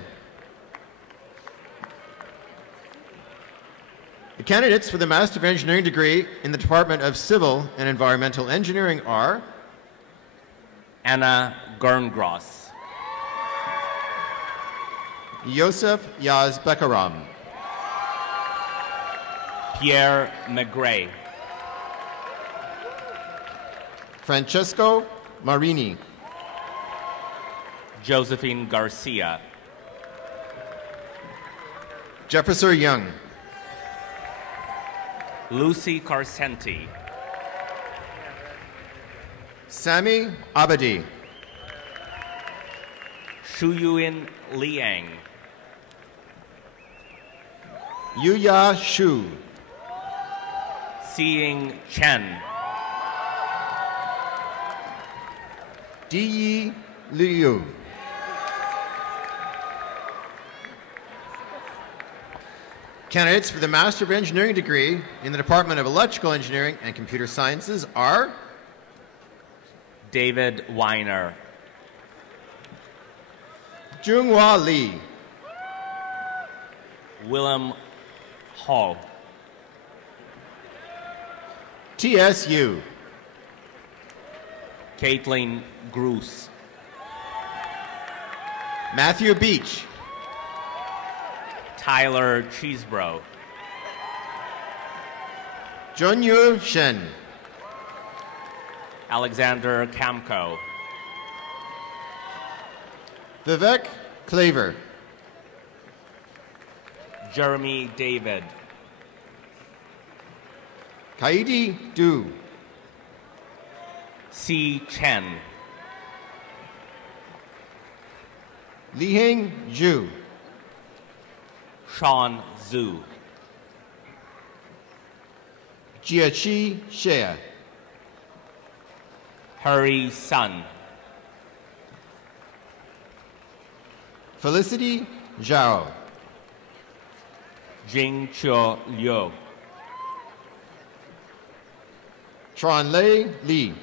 The candidates for the Master of Engineering degree in the Department of Civil and Environmental Engineering are Anna Gerngross. Yosef Yaz Bekaram. Pierre McGray. Francesco Marini. Josephine Garcia. Jefferson Young. Lucy Carcenti. Sami Abadi. Shuyuin Liang. Yuya Shu. Xiying Chen. Diyi Liu. Candidates for the Master of Engineering degree in the Department of Electrical Engineering and Computer Sciences are David Weiner. Junghua Li. Willem Hall. TSU. Caitlin Gruss. Matthew Beach. Tyler Cheesebro. Junyu Shen. Alexander Kamko. Vivek Claver. Jeremy David. Kaidi Du. Si Chen. Liheng Zhu. Sean Zhu. Jiaqi Xie. Hurry Sun. Felicity Zhao. Jing Chuo Liu. Tronlei Li.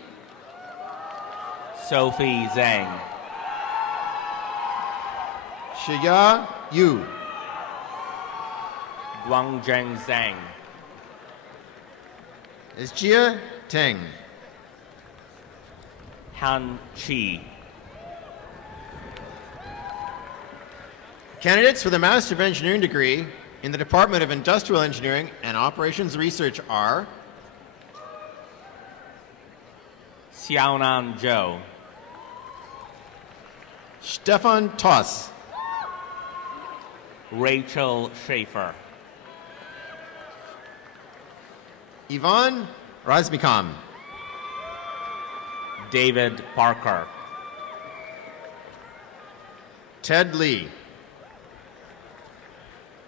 Sophie Zhang. Shiya Yu. Guangzheng Zhang. Jia Teng. Han Chi. Candidates for the Master of Engineering degree in the Department of Industrial Engineering and Operations Research are Xiaonan Zhou. Stefan Toss. Rachel Schaefer. Ivan Razmikam. David Parker. Ted Lee.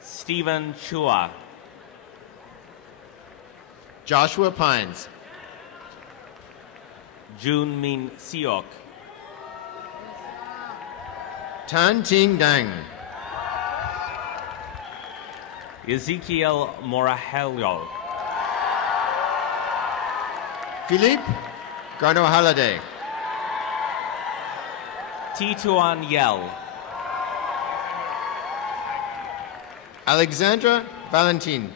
Stephen Chua. Joshua Pines. Jun Min Siok. Tan Ting Dang. Ezekiel Morahelio. Philippe Garno Halliday. Tituan Yel. Alexandra Valentin.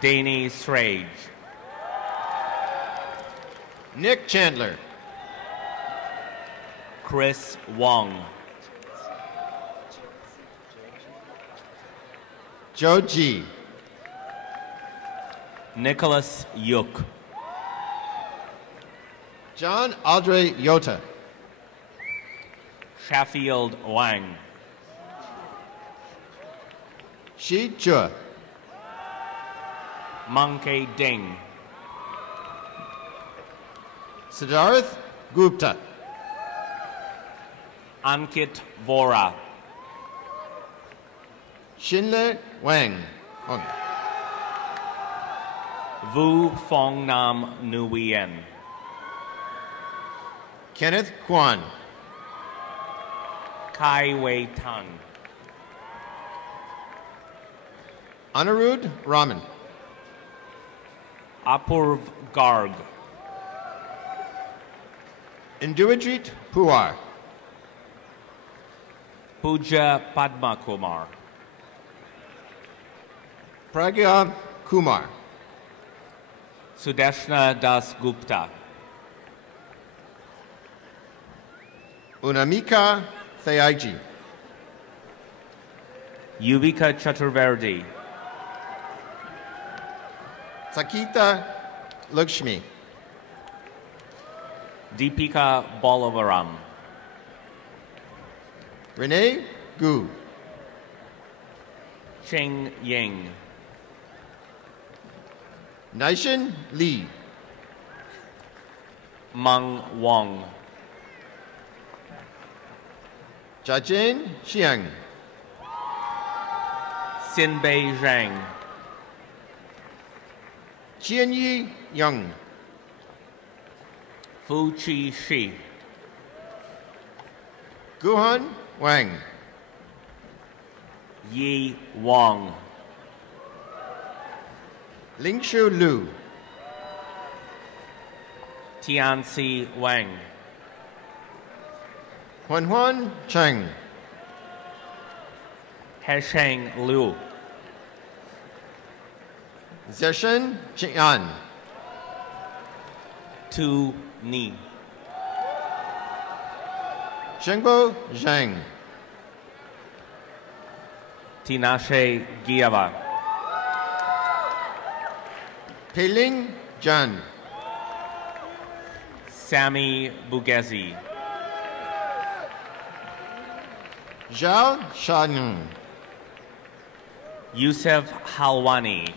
Danny Srage. Nick Chandler. Chris Wong. Joe G. Nicholas Yuk. John Audrey Yota. Sheffield Wang. Shi Chua. Monkey Ding. Siddharth Gupta. Ankit Vora. Shinle Wang. Vu Fong Nam Nguyen. Kenneth Kwan. Kai Wei Tan. Anirudh Raman. Apurv Garg. Induajit Puar. Pooja Padma Kumar. Pragya Kumar. Sudeshna Das Gupta. Unamika Thayaji. Yuvika Chaturvedi. Sakita Lakshmi. Deepika Bolavaram. Renee Gu. Cheng Ying. Naishin Lee. Meng Wong. Jiajin Xiang. Xinbei Zhang. Qianyi Yang. Fu Chi Shi. Guhan Wang. Yi Wong. Lingshu Lu. Tianxi Wang. Huan Cheng. Hesheng Liu. Zeshen Jian. Tu Ni. Zhengbo Zhang. Tinashe Giava. Peiling Jan. Sami Bugezi. Zhao Shanun. Yusef Halwani.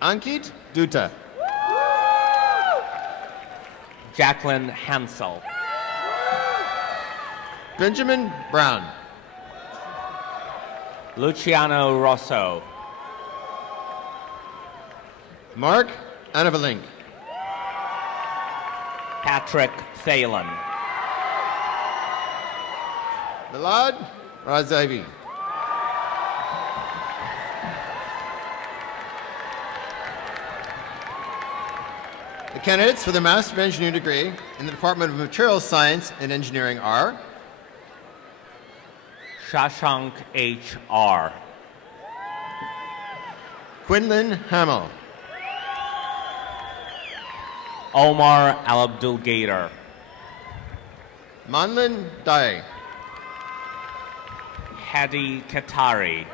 Ankit Dutta. Jacqueline Hansel. Benjamin Brown. Luciano Rosso. Mark Anavalink. Patrick Thalen. Milad Razavi. The candidates for the Master of Engineering degree in the Department of Materials Science and Engineering are Shashank H.R. Quinlan Hamill. Omar Al-Abdul Gader. Manlin Dai. Hadi Katari.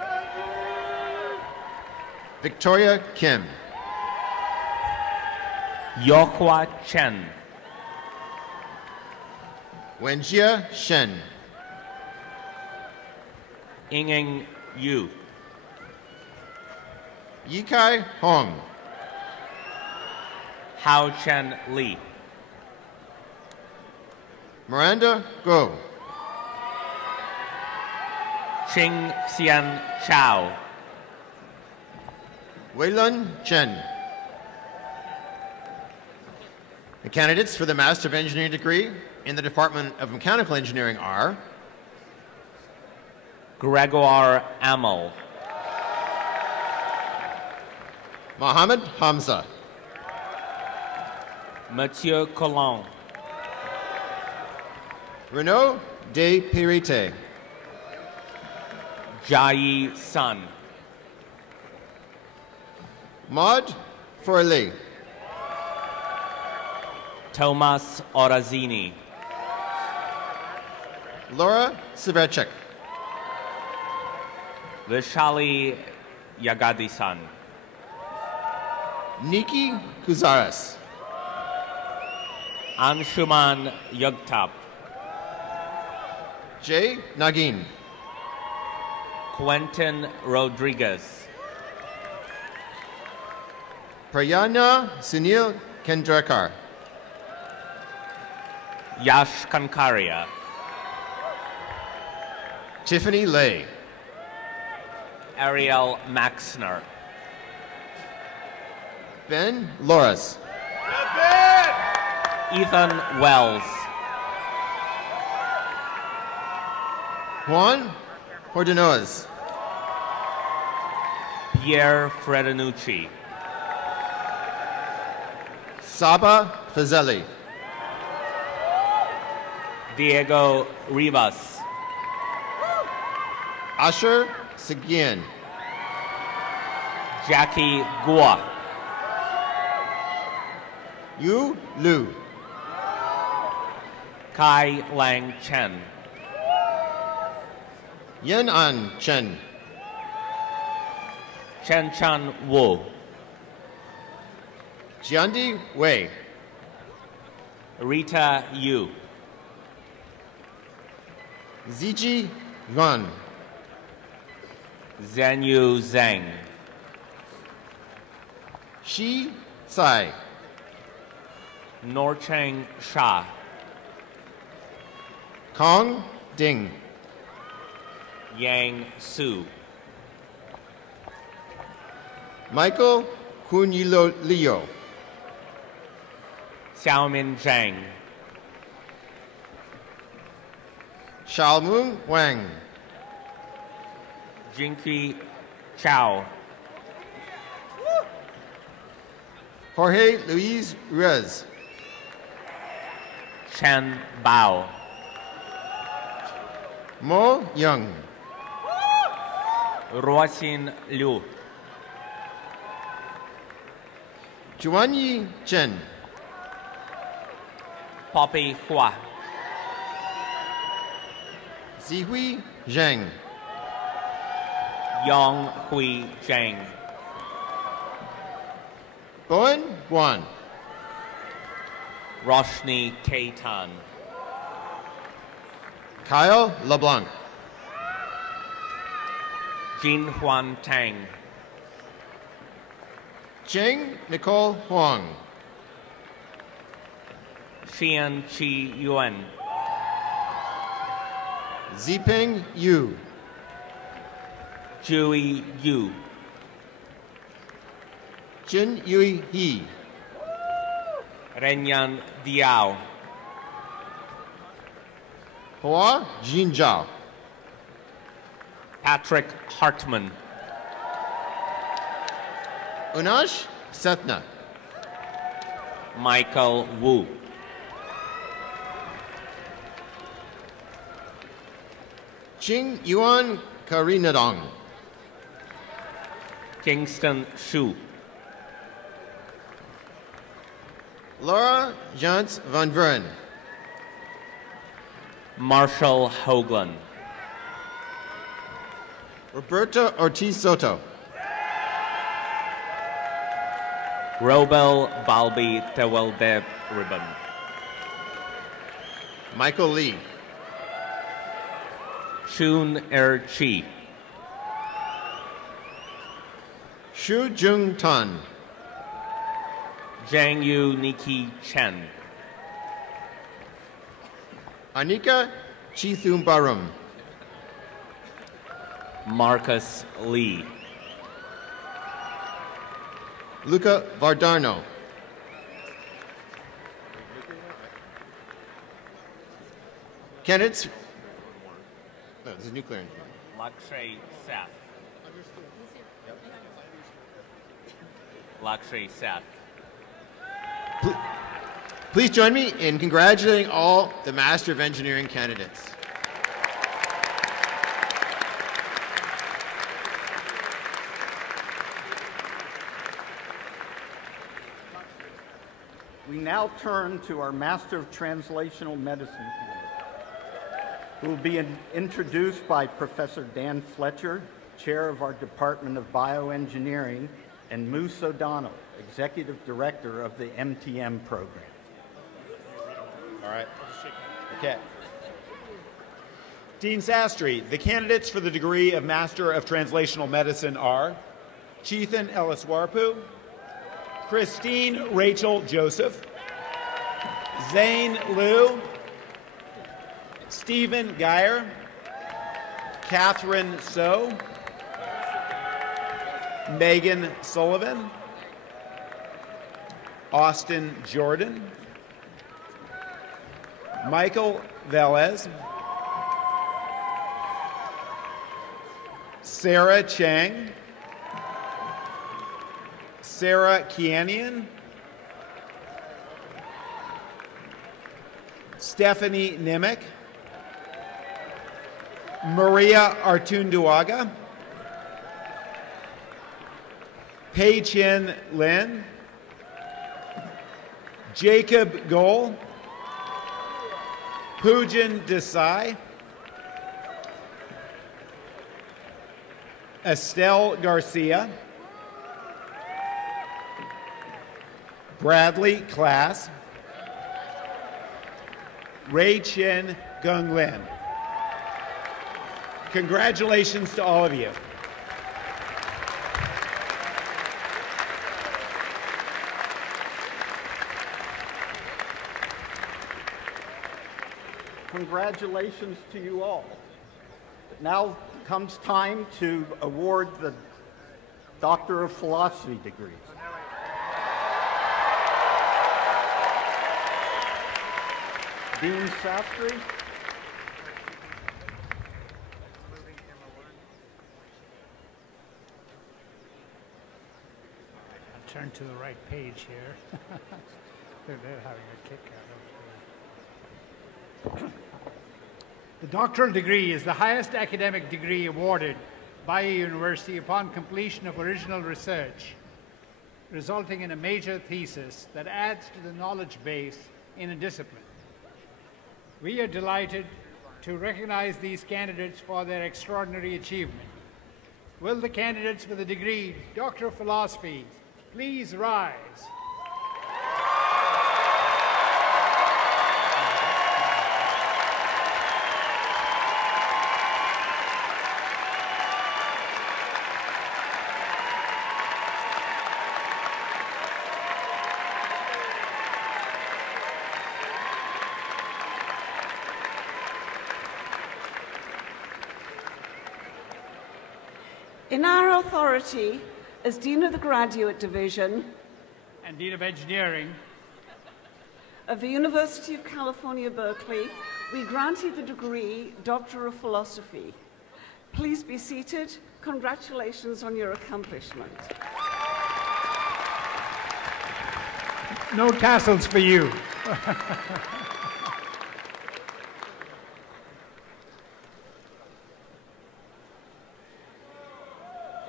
Victoria Kim. Yohua Chen. Wenjia Shen. Yinging Yu. Yikai Hong. Hao Chen Li. Miranda Go. Ching Xian Chao. Weilun Chen. The candidates for the Master of Engineering degree in the Department of Mechanical Engineering are Gregoire Amel. Mohammed Hamza. Mathieu Collin. Renaud de Pirite. Jai Sun. Maud Forley. Tomas Orazini. Laura Severchek. Vishali Yagadisan. Nikki Kuzaras. Anshuman Yugtap. Jay Nagin. Quentin Rodriguez. Prayana Sunil Kendrakar. Yash Kankaria. Tiffany Lay. Ariel Maxner. Ben Loris. Ethan Wells. Juan Hordenoz. Pierre Fredinucci. Saba Fazeli. Diego Rivas. Asher Seguin. Jackie Gua. Yu Lu. Kai Lang Chen. Yen An Chen. Chen Chan Wu. Jiandi Wei. Rita Yu. Ziji Yuan. Zhenyu Zheng. Shi Sai. Norcheng Sha. Kong Ding. Yang Su. Michael Kunyilo Leo. Xiaomin Zhang. Xiaomeng Wang. Jinky Chao. Jorge Luis Ruiz. Chen Bao. Mo Young. Ruoxin Liu. Juanyi Chen. Poppy Hua. Zihui Zhang. Yong Hui Zhang. Bowen Guan. Roshni Keitan. Kyle LeBlanc. Jin Huan Tang. Cheng Nicole Huang. Xian Chi Yuan. Ziping Yu. Jui Yu. Jin Yui He. Renyan Diao. Hua Jinzhao. Patrick Hartman. Unash Sethna. Michael Wu. Ching Yuan Karinadong. Kingston Shu. Laura Jantz van Vuren. Marshall Hoagland. Roberta Ortiz Soto. Robel Balbi Tewaldeb Ribbon. Michael Lee. Shun Chi. Shu Jung Tan. Zhang Yu Niki Chen. Anika Chithum Barum. Marcus Lee. Luca Vardarno. Candidates. No, this is nuclear engineering. Lakshay Seth. Lakshay Seth. Please join me in congratulating all the Master of Engineering candidates. We now turn to our Master of Translational Medicine candidate, who will be introduced by Professor Dan Fletcher, Chair of our Department of Bioengineering, and Moose O'Donnell, Executive Director of the MTM program. All right. Okay. Dean Sastry, the candidates for the degree of Master of Translational Medicine are Chetan Ellis-Warpu, Christine Rachel Joseph, Zane Liu, Stephen Geyer, Catherine So, Megan Sullivan, Austin Jordan, Michael Velez, Sarah Chang, Sarah Kianian, Stephanie Nimick, Maria Artunduaga, Pei Chin Lin, Jacob Goal, Poojan Desai, Estelle Garcia, Bradley Class, Ray Chin Gung Lin. Congratulations to all of you. Congratulations to you all. Now comes time to award the Doctor of Philosophy degrees. Dean Sastry. Turn to the right page here. They're having a kick out of it. The doctoral degree is the highest academic degree awarded by a university upon completion of original research, resulting in a major thesis that adds to the knowledge base in a discipline. We are delighted to recognize these candidates for their extraordinary achievement. Will the candidates for the degree Doctor of Philosophy please rise? In our authority as Dean of the Graduate Division and Dean of Engineering of the University of California, Berkeley, we grant you the degree Doctor of Philosophy. Please be seated. Congratulations on your accomplishment. No tassels for you.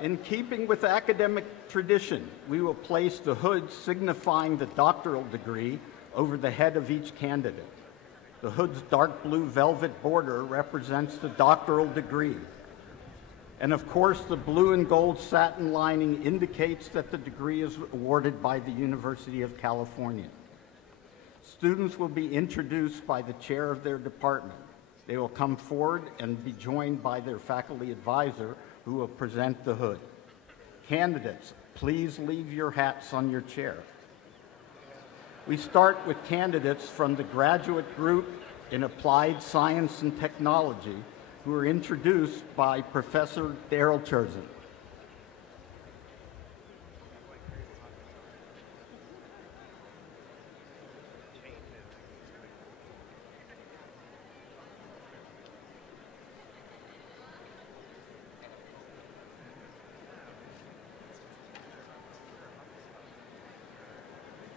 In keeping with academic tradition, we will place the hood signifying the doctoral degree over the head of each candidate. The hood's dark blue velvet border represents the doctoral degree. And of course, the blue and gold satin lining indicates that the degree is awarded by the University of California. Students will be introduced by the chair of their department. They will come forward and be joined by their faculty advisor, who will present the hood. Candidates, please leave your hats on your chair. We start with candidates from the graduate group in Applied Science and Technology, who are introduced by Professor Daryl Curzon.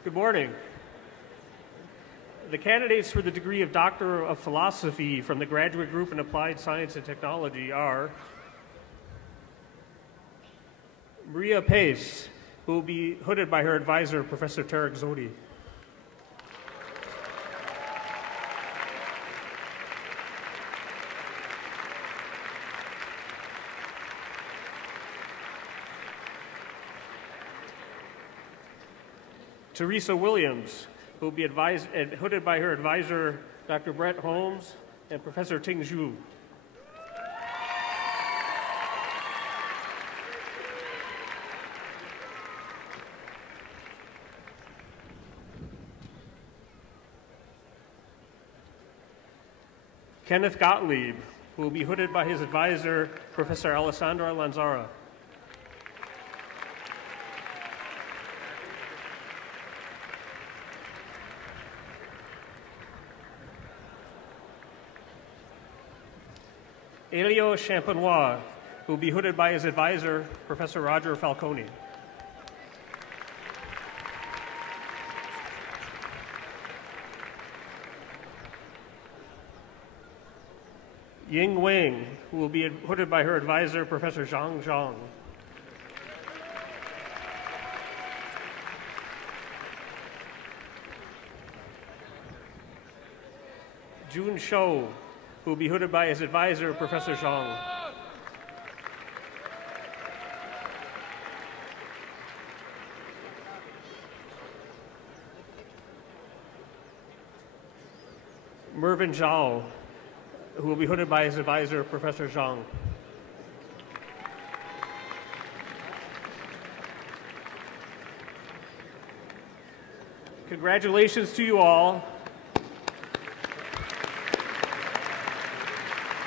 Good morning. The candidates for the degree of Doctor of Philosophy from the Graduate Group in Applied Science and Technology are Maria Pace, who will be hooded by her advisor, Professor Tarek Zodi. Teresa Williams, who will be hooded by her advisor, Dr. Brett Holmes and Professor Ting Zhu. Kenneth Gottlieb, who will be hooded by his advisor, Professor Alessandra Lanzara. Elio Champenois, who will be hooded by his advisor, Professor Roger Falcone. Ying Wang, who will be hooded by her advisor, Professor Zhang Zhang. Jun Shou, who will be hooded by his advisor, Professor Zhang. Mervyn Zhao, who will be hooded by his advisor, Professor Zhang. Congratulations to you all.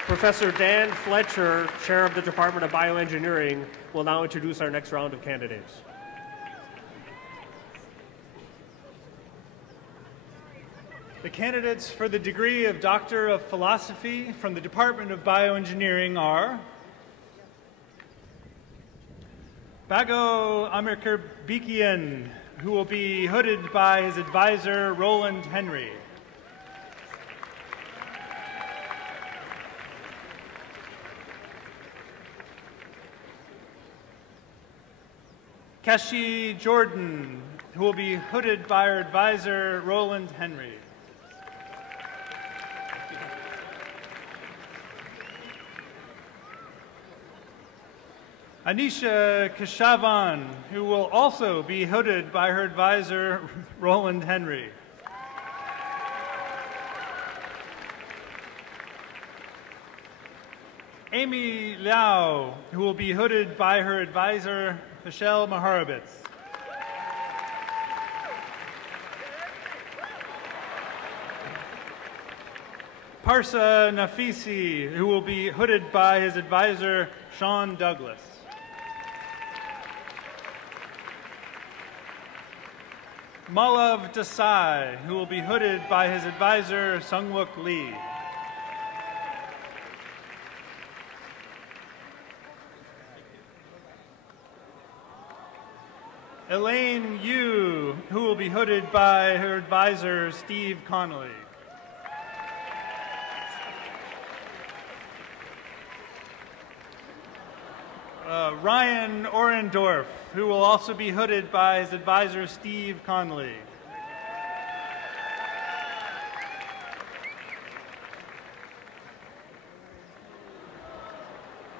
Professor Dan Fletcher, Chair of the Department of Bioengineering, will now introduce our next round of candidates. The candidates for the degree of Doctor of Philosophy from the Department of Bioengineering are Bago Amirkirbikian, who will be hooded by his advisor, Roland Henry. Keshi Jordan, who will be hooded by her advisor, Roland Henry. Anisha Keshavan, who will also be hooded by her advisor, Roland Henry. Amy Liao, who will be hooded by her advisor, Michelle Maharabitz. Parsa Nafisi, who will be hooded by his advisor, Sean Douglas. Malav Desai, who will be hooded by his advisor, Sungwook Lee. Elaine Yu, who will be hooded by her advisor, Steve Connolly. Ryan Orendorf, who will also be hooded by his advisor, Steve Connolly.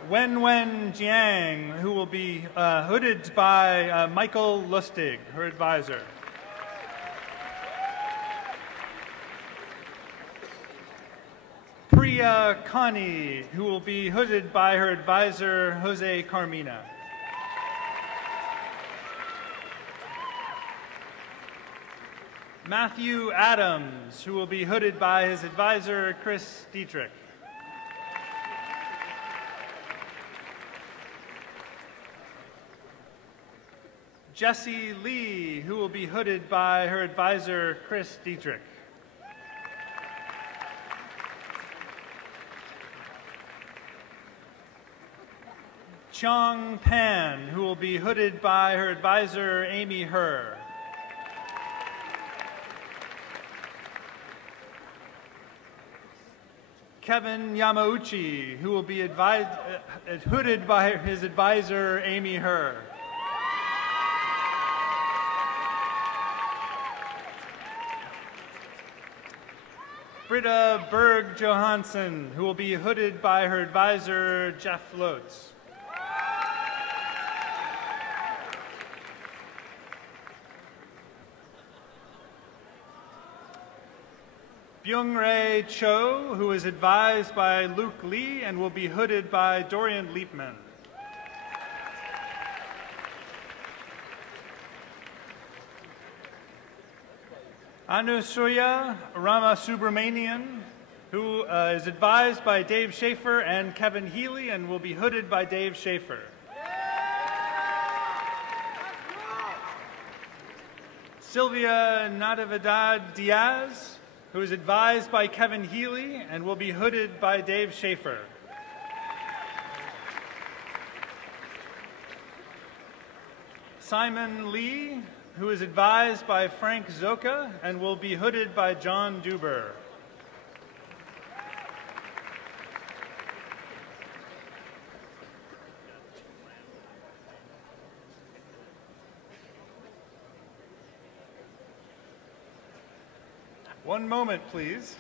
Wenwen Jiang, who will be hooded by Michael Lustig, her advisor. Priya Kani, who will be hooded by her advisor, Jose Carmina. Matthew Adams, who will be hooded by his advisor, Chris Dietrich. Jessie Lee, who will be hooded by her advisor, Chris Dietrich. Chong Pan, who will be hooded by her advisor, Amy Herr. Kevin Yamauchi, who will be hooded by his advisor, Amy Herr. Britta Berg Johansson, who will be hooded by her advisor, Jeff Lotz. Byung-Rae Cho, who is advised by Luke Lee and will be hooded by Dorian Leapman. Anusuya Ramasubramanian, who is advised by Dave Schaefer and Kevin Healy and will be hooded by Dave Schaefer. Sylvia Natividad Diaz, who is advised by Kevin Healy and will be hooded by Dave Schaefer. Simon Lee, who is advised by Frank Zoka and will be hooded by John Duber. One moment, please.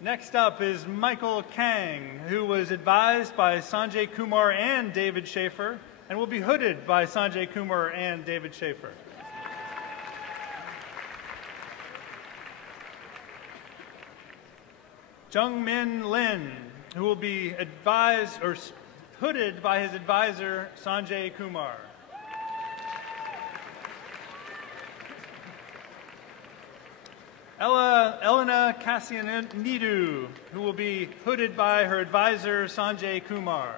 Next up is Michael Kang, who was advised by Sanjay Kumar and David Schaefer and will be hooded by Sanjay Kumar and David Schaefer. Jungmin Lin, who will be hooded by his advisor, Sanjay Kumar. Elena Cassianidu, who will be hooded by her advisor, Sanjay Kumar.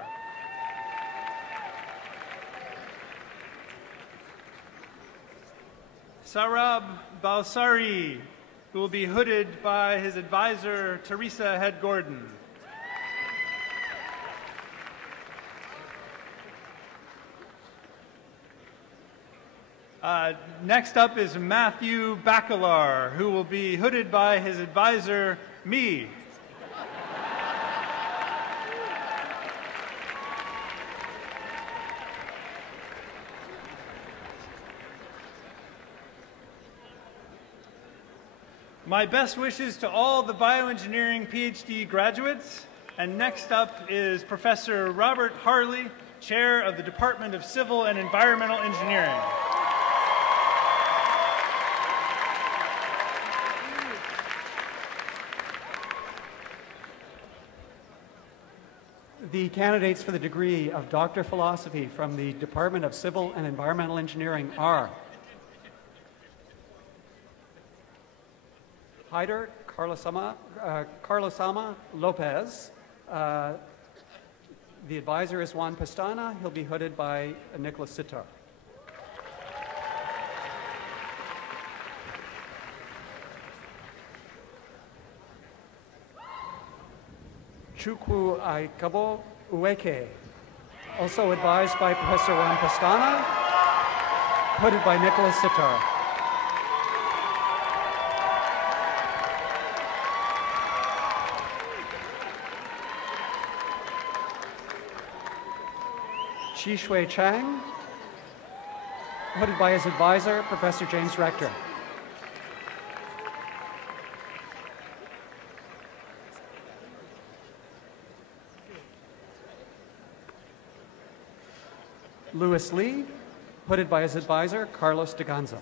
Sarab Balsari, who will be hooded by his advisor, Teresa Head-Gordon. Next up is Matthew Bacalar, who will be hooded by his advisor, me. My best wishes to all the bioengineering PhD graduates. And next up is Professor Robert Harley, Chair of the Department of Civil and Environmental Engineering. The candidates for the degree of Doctor of Philosophy from the Department of Civil and Environmental Engineering are Haider Carlosama Lopez. The advisor is Juan Pestana. He'll be hooded by Nicholas Sitar. Chukwu Aikabo Uweke, also advised by Professor Juan Pestana, hooded by Nicholas Sitar. Chi Shui Chang, hooded by his advisor, Professor James Rector. Louis Lee, hooded by his advisor, Carlos de Ganza.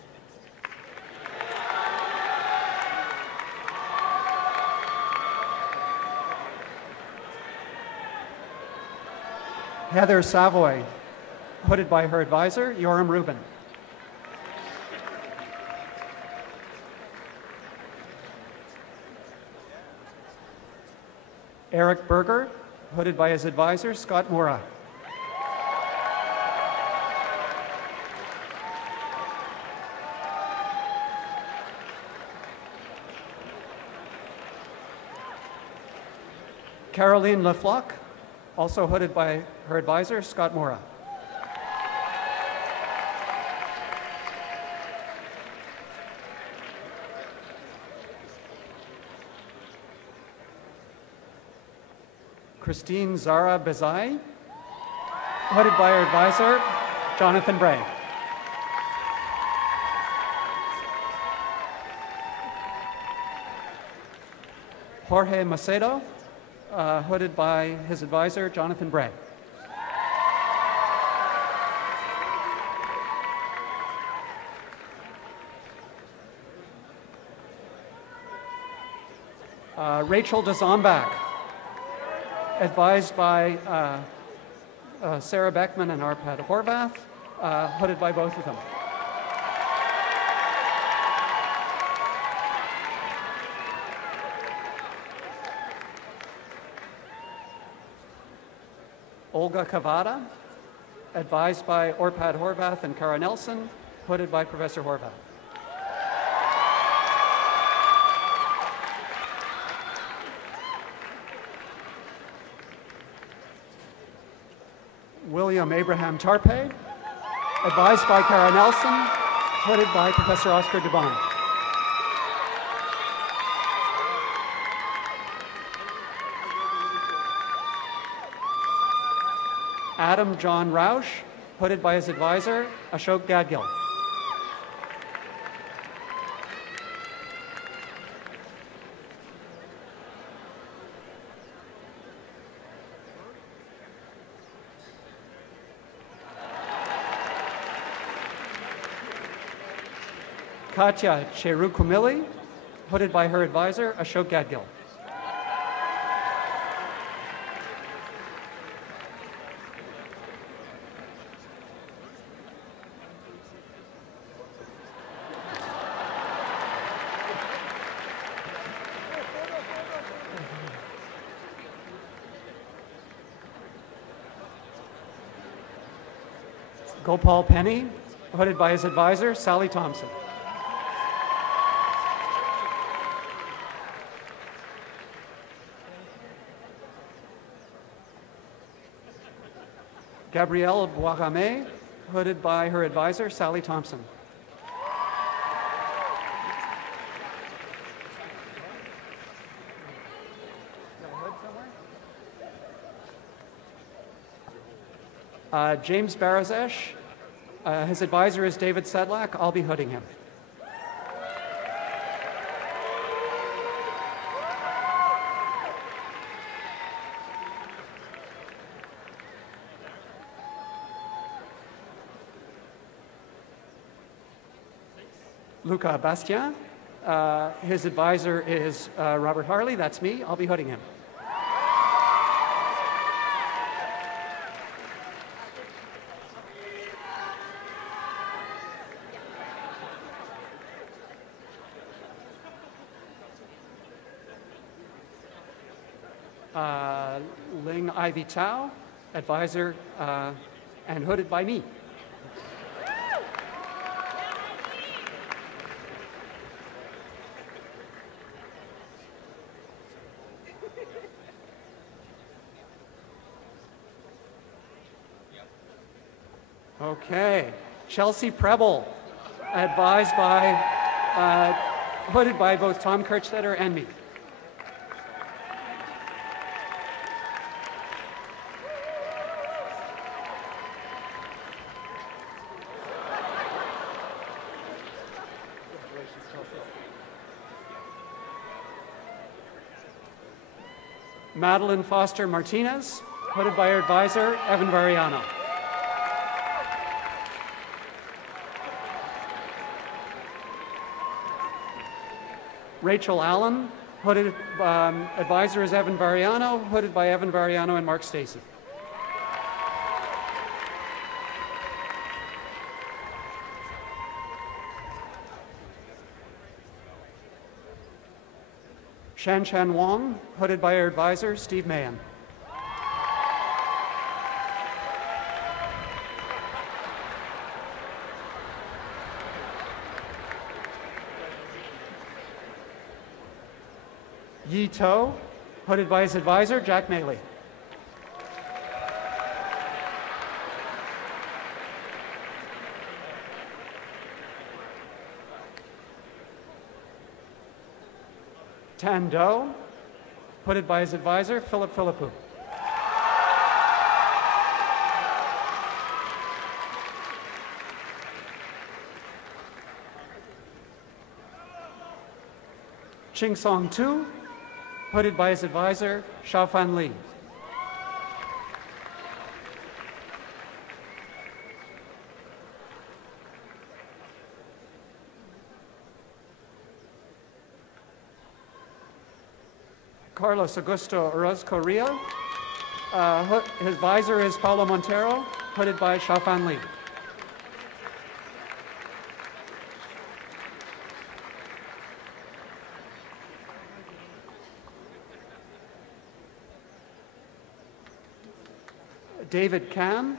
Heather Savoy, hooded by her advisor, Yoram Rubin. Eric Berger, hooded by his advisor, Scott Mora. Caroline Lefloc, also hooded by her advisor, Scott Mora. Christine Zara Bezai, hooded by her advisor, Jonathan Bray. Jorge Macedo, hooded by his advisor, Jonathan Bray. Rachel de Zombach, advised by Sarah Beckman and Arpad Horvath, hooded by both of them. Olga Cavada, advised by Orpad Horvath and Kara Nelson, hooded by Professor Horvath. William Abraham Tarpe, advised by Kara Nelson, hooded by Professor Oscar Dubon. Adam John Rausch, hooded by his advisor, Ashok Gadgil. Katya Cherukumili, hooded by her advisor, Ashok Gadgil. Gopal Penny, hooded by his advisor, Sally Thompson. Gabrielle Boisramé, hooded by her advisor, Sally Thompson. James Barazesh, his advisor is David Sedlak. I'll be hooding him. Luca Bastien, his advisor is Robert Harley. That's me. I'll be hooding him. Ling Ivy Tao, advisor and hooded by me. Okay, Chelsea Preble, advised by, hooded by both Tom Kirchstetter and me. Madeline Foster Martinez, hooded by her advisor, Evan Variano. Rachel Allen, hooded, advisor is Evan Variano, hooded by Evan Variano and Mark Stacy. Shan Chan Wong, hooded by her advisor, Steve Mahan. Yi To, hooded by his advisor, Jack Maley. Tan Do, hooded by his advisor, Philip Philippou. Ching Song Tu, hooded by his advisor, Xiaofan Li. Carlos Augusto Orozco Ria. His advisor is Paulo Montero, hooded by Xiaofan Li. David Kam,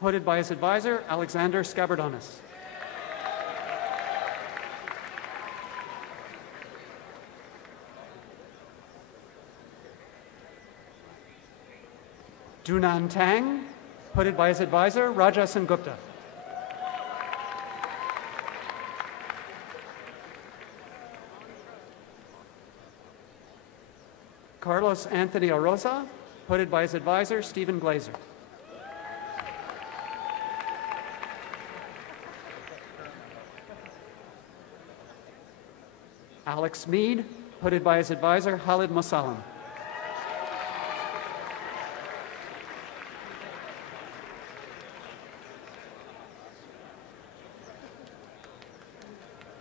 hooded by his advisor, Alexander Skabardonis. Dunan Tang, hooded by his advisor, Raja Sengupta. Carlos Anthony Arosa, hooded by his advisor, Stephen Glazer. Alex Mead, hooded by his advisor, Khalid Mosallam.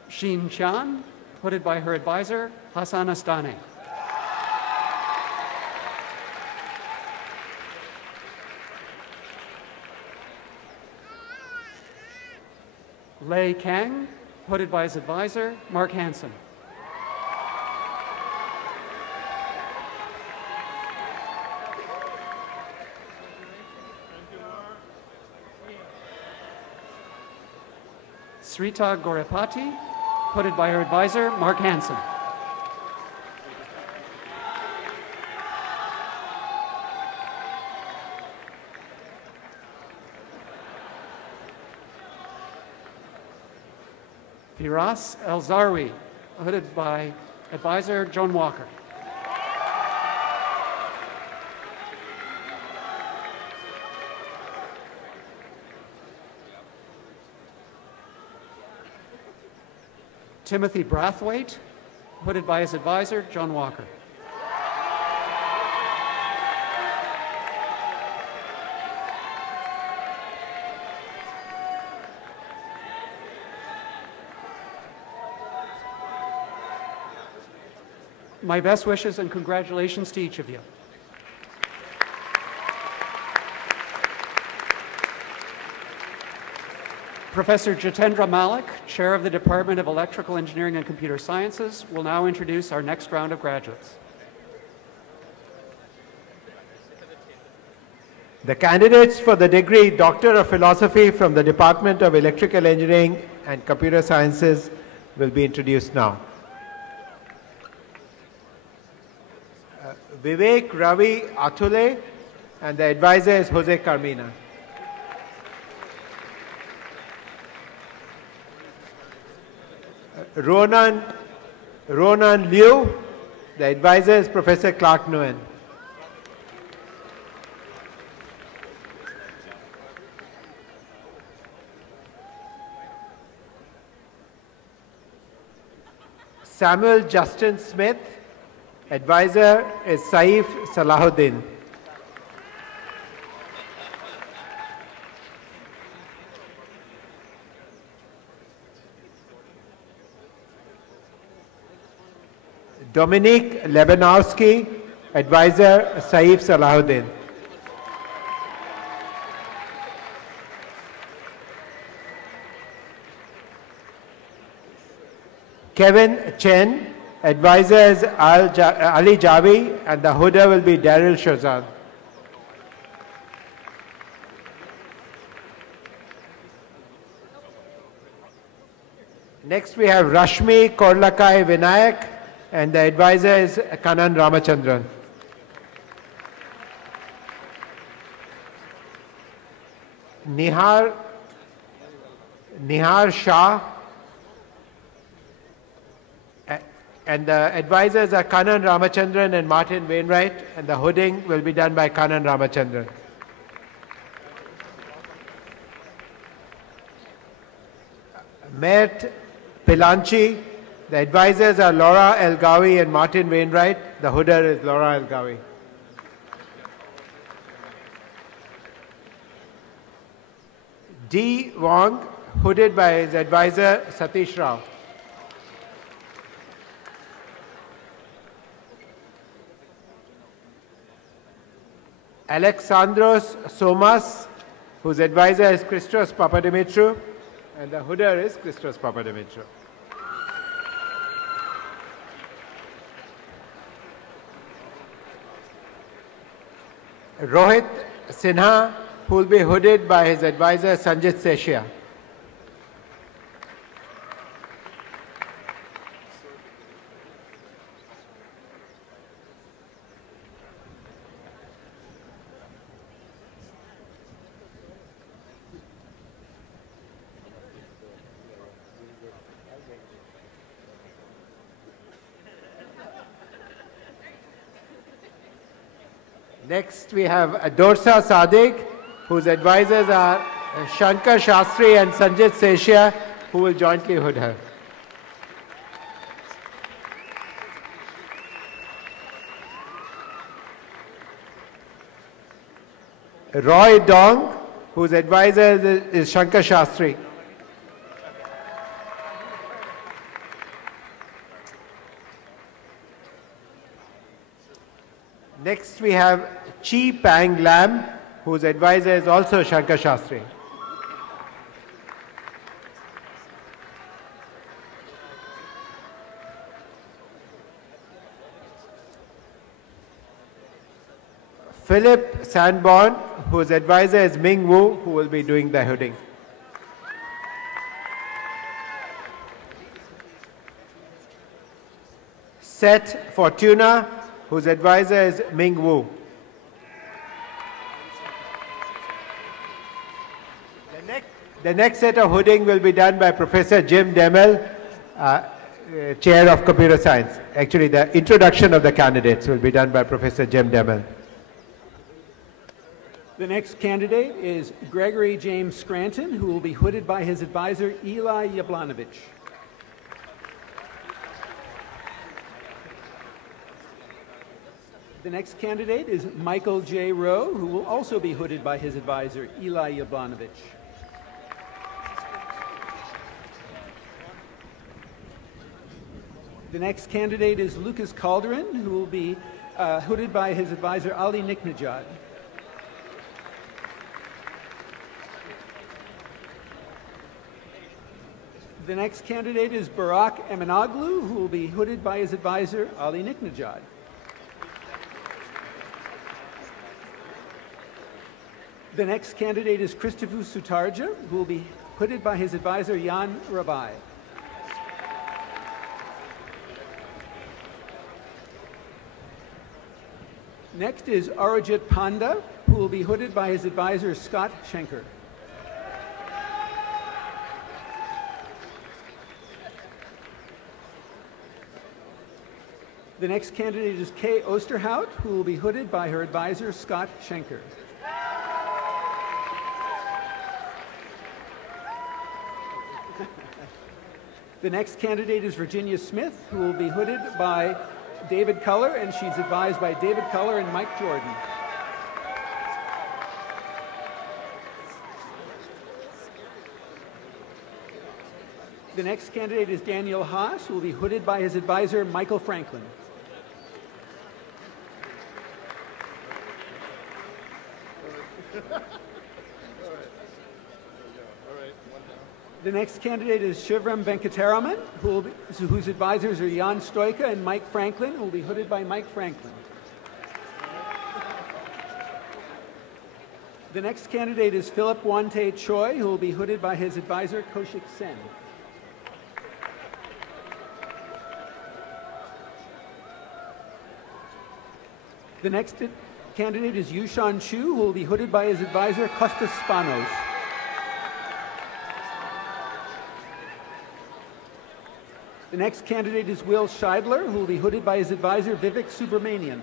Xin Chan, hooded by her advisor, Hassan Astane. Lei Kang, hooded by his advisor, Mark Hansen. Srita Gorepati, hooded by her advisor, Mark Hansen. Firas El-Zarwi, hooded by advisor, Joan Walker. Timothy Brathwaite, hooded by his advisor, John Walker. My best wishes and congratulations to each of you. Professor Jitendra Malik, Chair of the Department of Electrical Engineering and Computer Sciences, will now introduce our next round of graduates. The candidates for the degree Doctor of Philosophy from the Department of Electrical Engineering and Computer Sciences will be introduced now. Vivek Ravi Athule, and the advisor is Jose Carmina. Ronan Liu, the advisor is Professor Clark Nguyen. Samuel Justin Smith, advisor is Saif Salahuddin. Dominique Lebanowski, advisor Saif Salahuddin. Kevin Chen, advisor is Ali Javi, and the hooder will be Daryl Shozan. Next we have Rashmi Korlakai Vinayak, and the advisor is Kanan Ramachandran. Nihar Shah, and the advisors are Kanan Ramachandran and Martin Wainwright, and the hooding will be done by Kanan Ramachandran. Mert Pilanchi, The advisors are Laura Elgawi and Martin Wainwright. The hooder is Laura Elgawi. D. Wong, hooded by his advisor Satish Rao. Alexandros Somas, whose advisor is Christos Papadimitrou, and the hooder is Christos Papadimitrou. Rohit Sinha, who will be hooded by his advisor Sanjit Seshia. Next, we have Dorsa Sadiq, whose advisors are Shankar Shastri and Sanjit Seshia, who will jointly hood her. Roy Dong, whose advisor is Shankar Shastri. Next, we have Chi Pang Lam, whose advisor is also Shankar Shastri. Philip Sanborn, whose advisor is Ming Wu, who will be doing the hooding. Seth Fortuna, whose advisor is Ming Wu. The next set of hooding will be done by Professor Jim Demel, Chair of Computer Science. Actually, the introduction of the candidates will be done by Professor Jim Demel. The next candidate is Gregory James Scranton, who will be hooded by his advisor Eli Yablanovich. The next candidate is Michael J. Rowe, who will also be hooded by his advisor, Eli Yablanovich. The next candidate is Lucas Calderon, who will be hooded by his advisor, Ali Niknejad. The next candidate is Barak Emanoglu, who will be hooded by his advisor, Ali Niknejad. The next candidate is Christopher Sutarja, who will be hooded by his advisor, Jan Rabai. Next is Arijit Panda, who will be hooded by his advisor, Scott Schenker. The next candidate is Kay Osterhout, who will be hooded by her advisor, Scott Schenker. The next candidate is Virginia Smith, who will be hooded by David Culler, and she's advised by David Culler and Mike Jordan. The next candidate is Daniel Haas, who will be hooded by his advisor, Michael Franklin. The next candidate is Shivram Venkataraman, whose advisors are Jan Stoika and Mike Franklin, who will be hooded by Mike Franklin. The next candidate is Philip Wante Choi, who will be hooded by his advisor, Kaushik Sen. The next candidate is Yushan Chu, who will be hooded by his advisor, Kostas Spanos. The next candidate is Will Scheidler, who will be hooded by his advisor, Vivek Subramanian.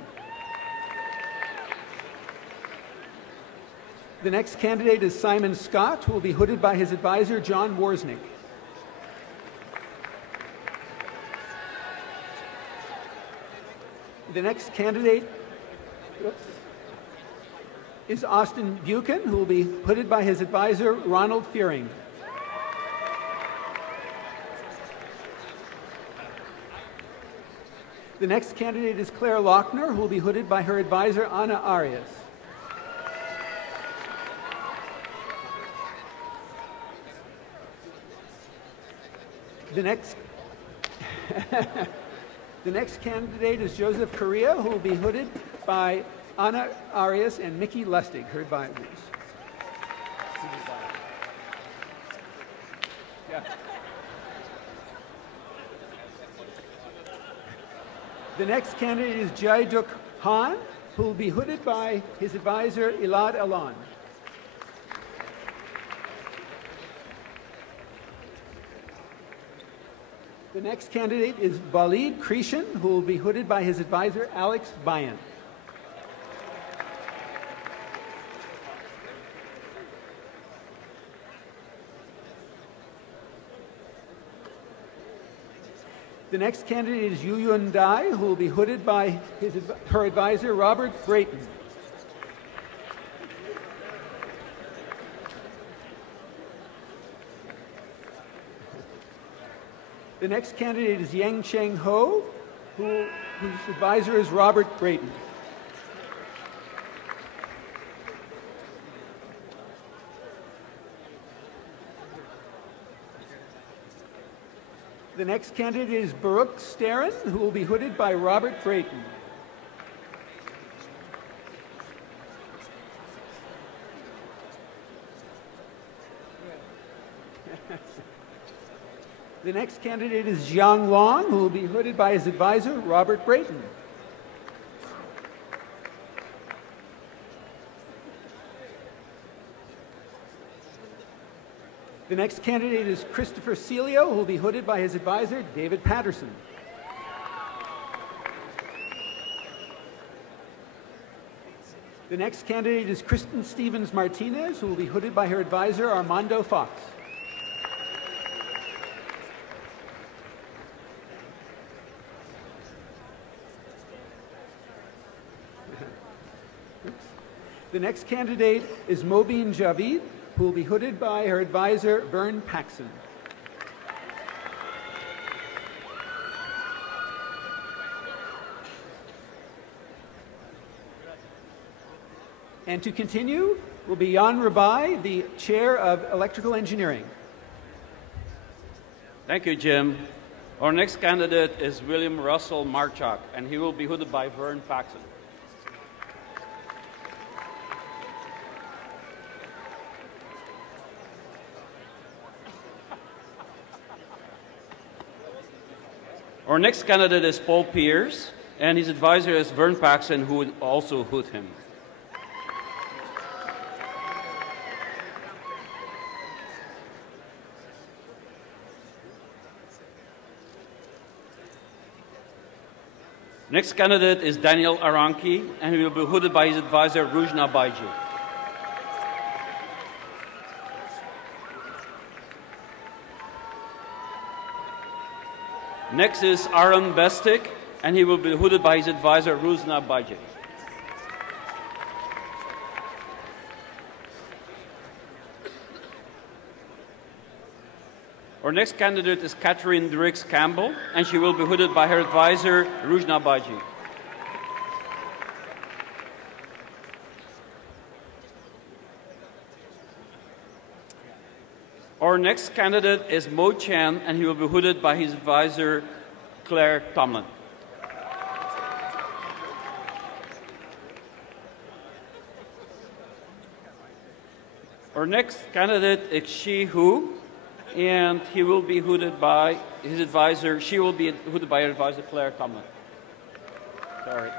The next candidate is Simon Scott, who will be hooded by his advisor, John Worsnick. The next candidate is Austin Buchan, who will be hooded by his advisor, Ronald Fearing. The next candidate is Claire Lochner, who will be hooded by her advisor, Ana Arias. The next candidate is Joseph Correa, who will be hooded by Ana Arias and Mickey Lustig, her advisors. Yeah. The next candidate is Jaiduk Han, who will be hooded by his advisor, Elad Alon. The next candidate is Valid Krishan, who will be hooded by his advisor, Alex Bayan. The next candidate is Yu Yun Dai, who will be hooded by her advisor, Robert Brayton. The next candidate is Yang Cheng Ho, whose advisor is Robert Brayton. The next candidate is Baruch Starren, who will be hooded by Robert Brayton. The next candidate is Jiang Long, who will be hooded by his advisor, Robert Brayton. The next candidate is Christopher Celio, who will be hooded by his advisor, David Patterson. The next candidate is Kristen Stevens Martinez, who will be hooded by her advisor, Armando Fox. The next candidate is Mobeen Javid, who will be hooded by her advisor, Vern Paxson. And to continue will be Jan Rabai, the chair of electrical engineering. Thank you, Jim. Our next candidate is William Russell Marchak, and he will be hooded by Vern Paxson. Our next candidate is Paul Pierce, and his advisor is Vern Paxson, who would also hood him. Next candidate is Daniel Aranki, and he will be hooded by his advisor, Rujna Baiju. Next is Aaron Bestik, and he will be hooded by his advisor, Ruzna Baji. Our next candidate is Catherine Drix Campbell, and she will be hooded by her advisor, Rujna Baji. Our next candidate is Mo Chen, and he will be hooded by his advisor, Claire Tomlin. Our next candidate is Shi Hu, and he will be hooded by his advisor. She will be hooded by her advisor, Claire Tomlin. Sorry.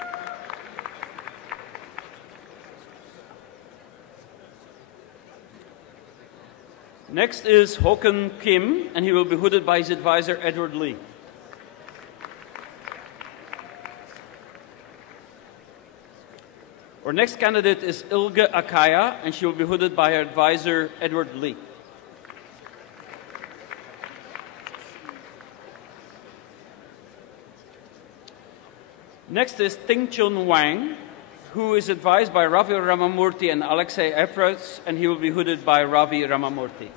Next is Hokan Kim, and he will be hooded by his advisor, Edward Lee. Our next candidate is Ilga Akaya, and she will be hooded by her advisor, Edward Lee. Next is Ting Chun Wang, who is advised by Ravi Ramamurthy and Alexei Efros, and he will be hooded by Ravi Ramamurthy.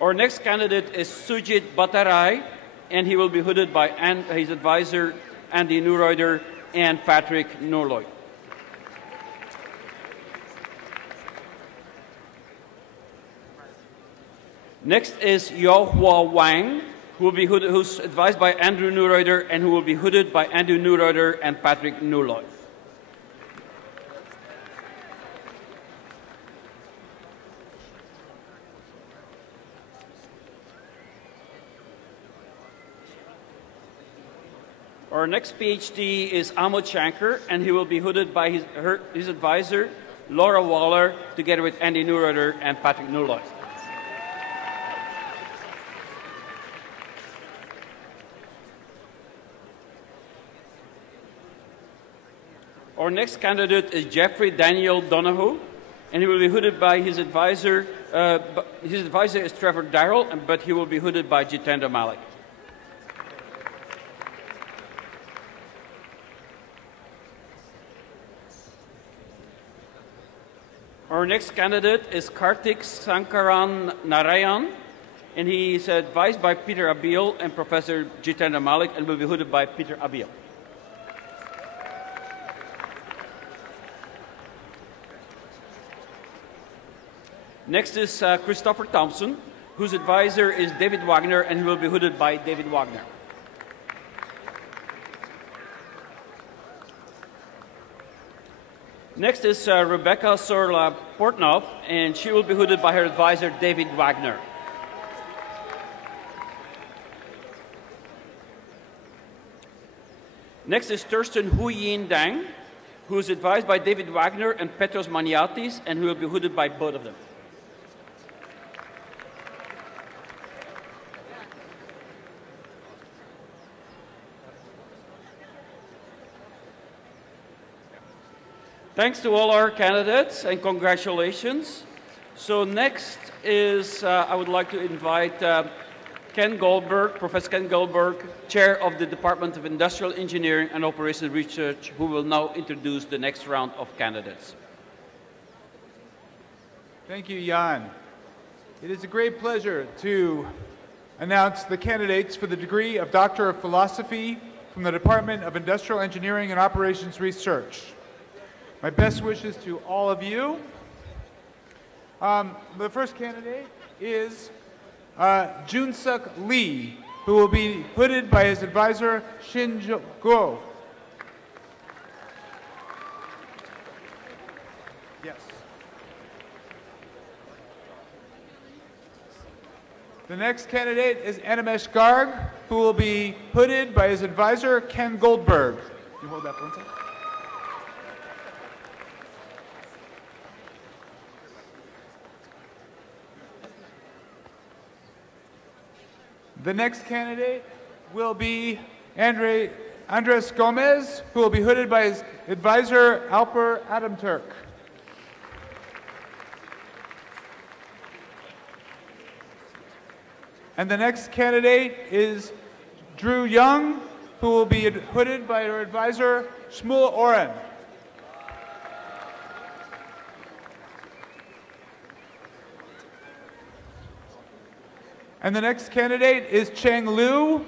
Our next candidate is Sujit Bhattarai, and he will be hooded by his advisor, Andy Neureuther, and Patrick Norloy. Next is Yaohua Wang, who's advised by Andrew Neureuther, and who will be hooded by Andrew Neureuther and Patrick Norloy. Our next PhD is Amod Shankar, and he will be hooded by his advisor, Laura Waller, together with Andy Neureuther and Patrick Norloy. Our next candidate is Jeffrey Daniel Donoghue, and he will be hooded by his advisor. His advisor is Trevor Darrell, but he will be hooded by Jitendra Malik. Our next candidate is Kartik Sankaran Narayan, and he is advised by Peter Abil and Professor Jitendra Malik, and will be hooded by Peter Abil. Next is Christopher Thompson, whose advisor is David Wagner, and he will be hooded by David Wagner. Next is Rebecca Sorla Portnow, and she will be hooded by her advisor, David Wagner. Next is Thurston Huyin Dang, who is advised by David Wagner and Petros Maniatis, and who will be hooded by both of them. Thanks to all our candidates and congratulations. So next is, I would like to invite Ken Goldberg, Professor Ken Goldberg, Chair of the Department of Industrial Engineering and Operations Research, who will now introduce the next round of candidates. Thank you, Jan. It is a great pleasure to announce the candidates for the degree of Doctor of Philosophy from the Department of Industrial Engineering and Operations Research. My best wishes to all of you. The first candidate is Junsuk Lee, who will be hooded by his advisor, Shin Go. Yes. The next candidate is Animesh Garg, who will be hooded by his advisor, Ken Goldberg. Can you hold that for 1 second? The next candidate will be Andres Gomez, who will be hooded by his advisor, Alper Adamturk. And the next candidate is Drew Young, who will be hooded by her advisor, Shmuel Oren. And the next candidate is Cheng Liu,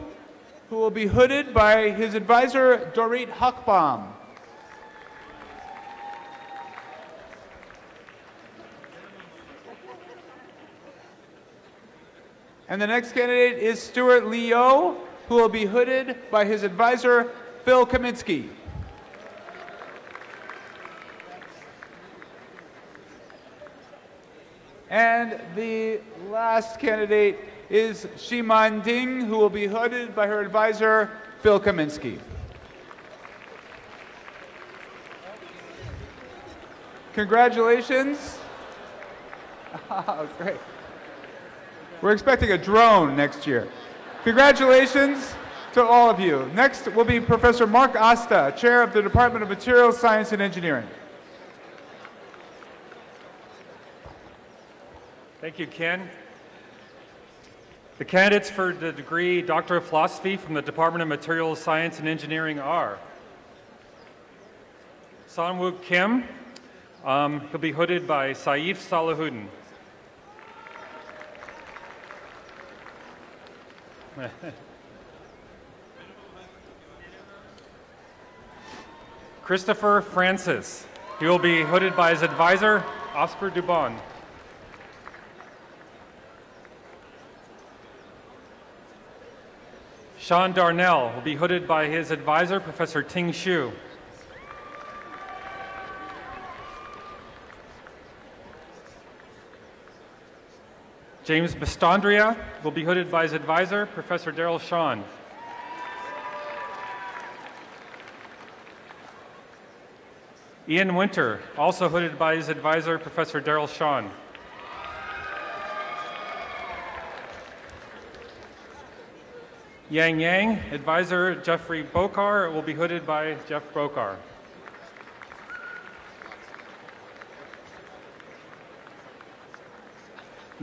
who will be hooded by his advisor, Dorit Huckbaum. And the next candidate is Stuart Leo, who will be hooded by his advisor, Phil Kaminsky. And the last candidate is Shiman Ding, who will be hooded by her advisor, Phil Kaminsky. Congratulations. Oh, great. We're expecting a drone next year. Congratulations to all of you. Next will be Professor Mark Asta, Chair of the Department of Materials Science and Engineering. Thank you, Ken. The candidates for the degree Doctor of Philosophy from the Department of Materials Science and Engineering are Sanwook Kim. He'll be hooded by Saif Salahuddin. Christopher Francis. He will be hooded by his advisor, Oscar Dubon. Sean Darnell will be hooded by his advisor, Professor Ting Xu. James Bastandria will be hooded by his advisor, Professor Daryl Shawn. Ian Winter, also hooded by his advisor, Professor Daryl Shawn. Yang Yang, advisor Jeffrey Bokar, will be hooded by Jeff Bokar.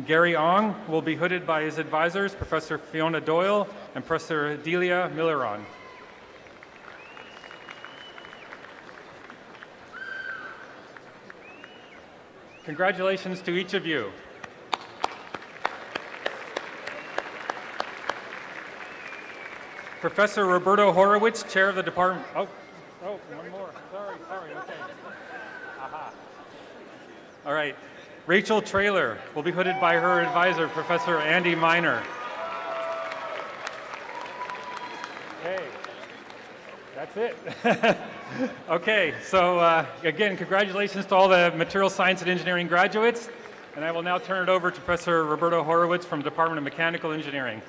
Gary Ong will be hooded by his advisors, Professor Fiona Doyle and Professor Delia Milleron. Congratulations to each of you. Professor Roberto Horowitz, Chair of the Department. Oh, one more. Sorry, okay. Aha. All right. Rachel Traylor will be hooded by her advisor, Professor Andy Miner. Okay, that's it. Okay, so again, congratulations to all the Material Science and Engineering graduates. And I will now turn it over to Professor Roberto Horowitz from the Department of Mechanical Engineering.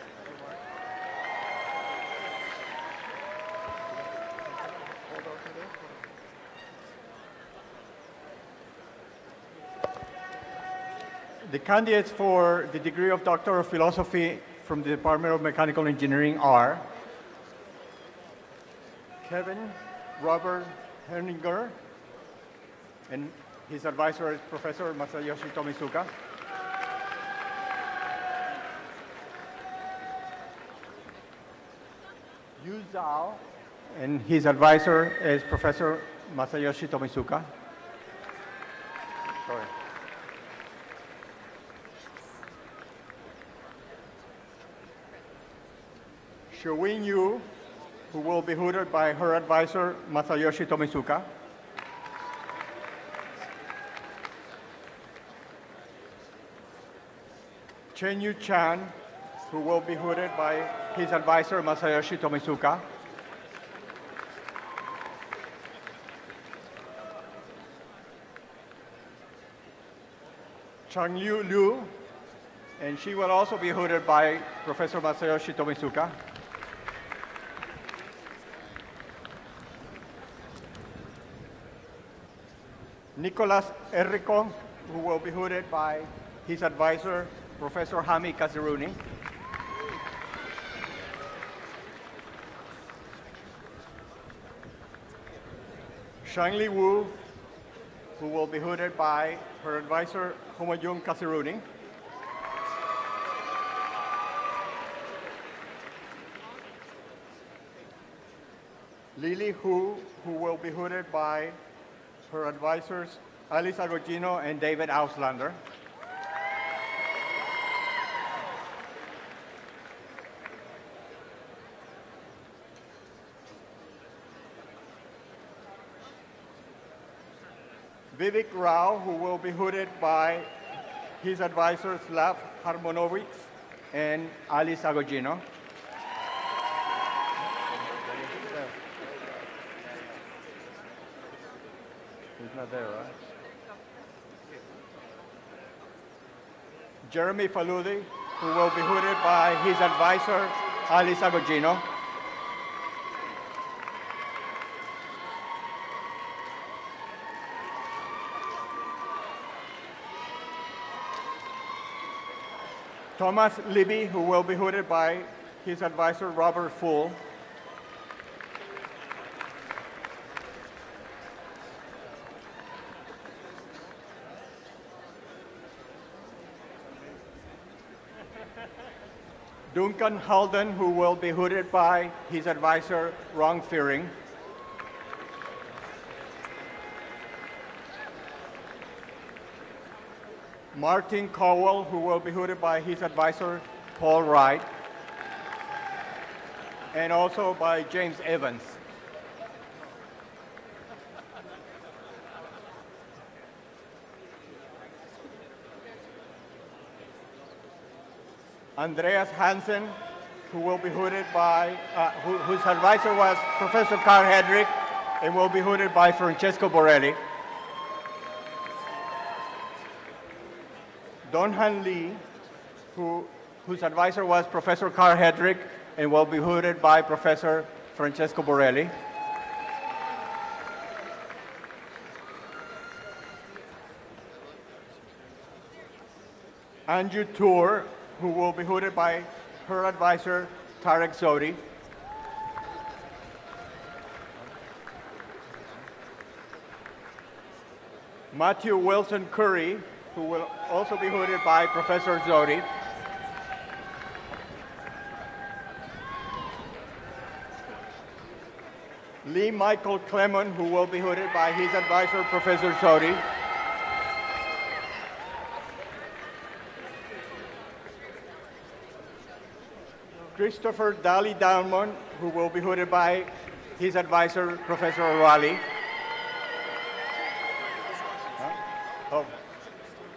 The candidates for the degree of Doctor of Philosophy from the Department of Mechanical Engineering are Kevin Robert Herninger, and his advisor is Professor Masayoshi Tomizuka. Yu Zhao, and his advisor is Professor Masayoshi Tomizuka. Sorry. Xiuwing Yu, who will be hooded by her advisor, Masayoshi Tomizuka. Chen Yu Chan, who will be hooded by his advisor, Masayoshi Tomizuka. Changyu Liu, and she will also be hooded by Professor Masayoshi Tomizuka. Nicolas Enrico, who will be hooded by his advisor, Professor Hami Kaziruni. Shangli Wu, who will be hooded by her advisor, Homayun Kaziruni. Lily Hu, who will be hooded by her advisors, Alice Agogino and David Auslander. Vivek Rao, who will be hooded by his advisors, Lav Harmonovich and Alice Agogino. He's not there, right? Jeremy Faludi, who will be hooded by his advisor, Alice Agogino. Thomas Libby, who will be hooded by his advisor, Robert Full. Duncan Halden, who will be hooded by his advisor, Ron Fearing. Martin Cowell, who will be hooded by his advisor, Paul Wright, and also by James Evans. Andreas Hansen, who will be hooded by, whose advisor was Professor Carl Hedrick, and will be hooded by Francesco Borelli. Donhan Lee, whose advisor was Professor Carl Hedrick, and will be hooded by Professor Francesco Borelli. Anju Tour, who will be hooded by her advisor, Tarek Zodi. Matthew Wilson Curry, who will also be hooded by Professor Zodi. Lee Michael Clement, who will be hooded by his advisor, Professor Zodi. Christopher Daly Downman, who will be hooded by his advisor, Professor O'Reilly.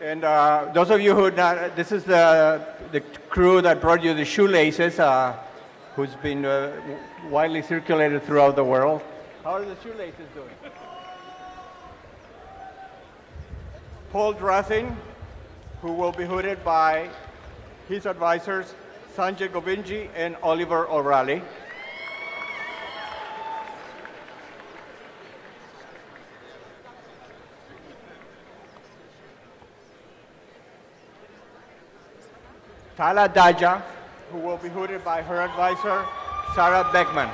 And those of you who not, this is the crew that brought you the shoelaces, who's been widely circulated throughout the world. How are the shoelaces doing? Paul Drathin, who will be hooded by his advisors, Sanjay Govinji and Oliver O'Reilly. Tala Daja, who will be hooded by her advisor, Sarah Beckman.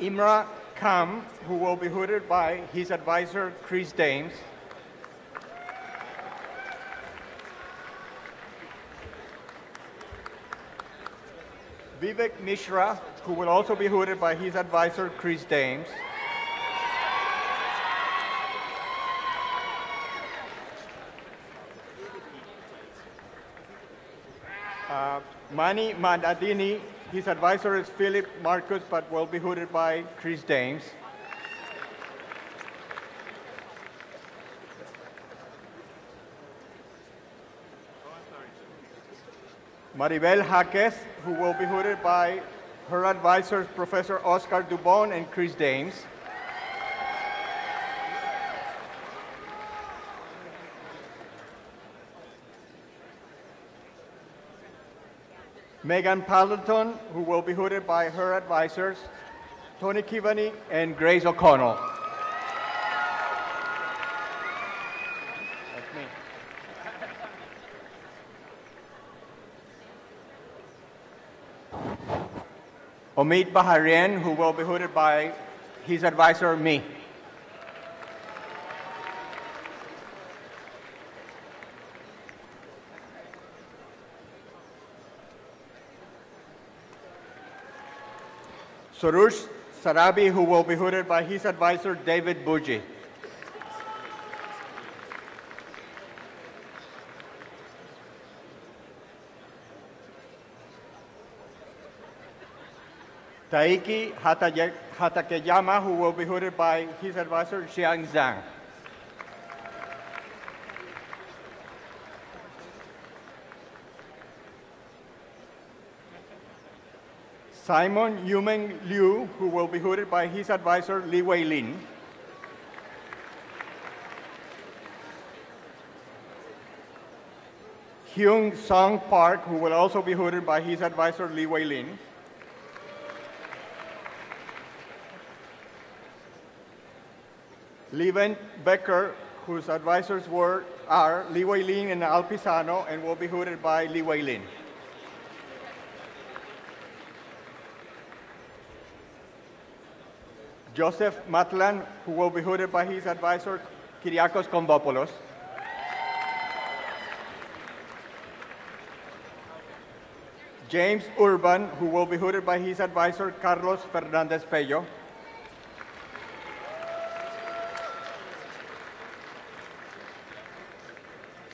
Imra Kam, who will be hooded by his advisor, Chris Dames. Vivek Mishra, who will also be hooded by his advisor, Chris Dames. Mani Mandadini, his advisor is Philip Marcus, but will be hooded by Chris Dames. Maribel Jaques, who will be hooded by her advisors, Professor Oscar Dubon and Chris Dames. Megan Paddleton, who will be hooded by her advisors, Tony Kivani and Grace O'Connell. That's me. Omid Baharian, who will be hooded by his advisor, me. Soroush Sarabi, who will be hooded by his advisor, David Buji. Taiki Hatakeyama, who will be hooded by his advisor, Xiang Zhang. Simon Yumeng Liu, who will be hooded by his advisor, Li Weilin. Hyung Song Park, who will also be hooded by his advisor, Li Weilin. Levent Becker, whose advisors are Li Weilin and Al Pisano, and will be hooded by Li Weilin. Joseph Matlan, who will be hooded by his advisor, Kyriakos Kondopoulos. James Urban, who will be hooded by his advisor, Carlos Fernandez Pello.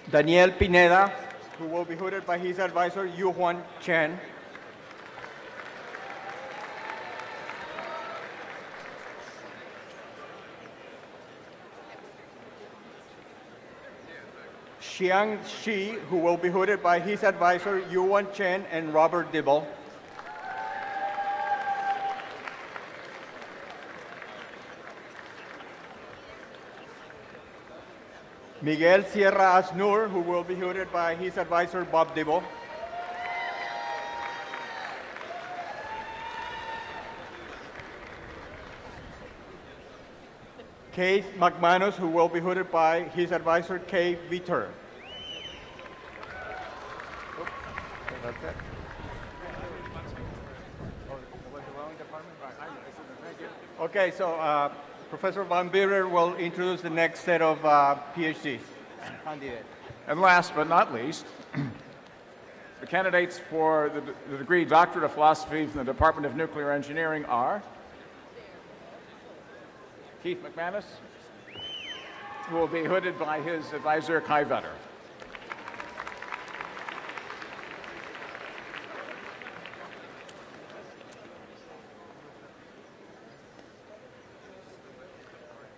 Daniel Pineda, who will be hooded by his advisor, Yu Huan Chen. Xiang Shi, who will be hooded by his advisor, Yuan Chen and Robert Dibble. Miguel Sierra Asnur, who will be hooded by his advisor, Bob Dibble. Keith McManus, who will be hooded by his advisor, Kay Vitter. That's it. Okay, so Professor Van Buren will introduce the next set of PhDs. And last but not least, the candidates for the degree Doctorate of Philosophy from the Department of Nuclear Engineering are Keith McManus, who will be hooded by his advisor, Kai Vetter.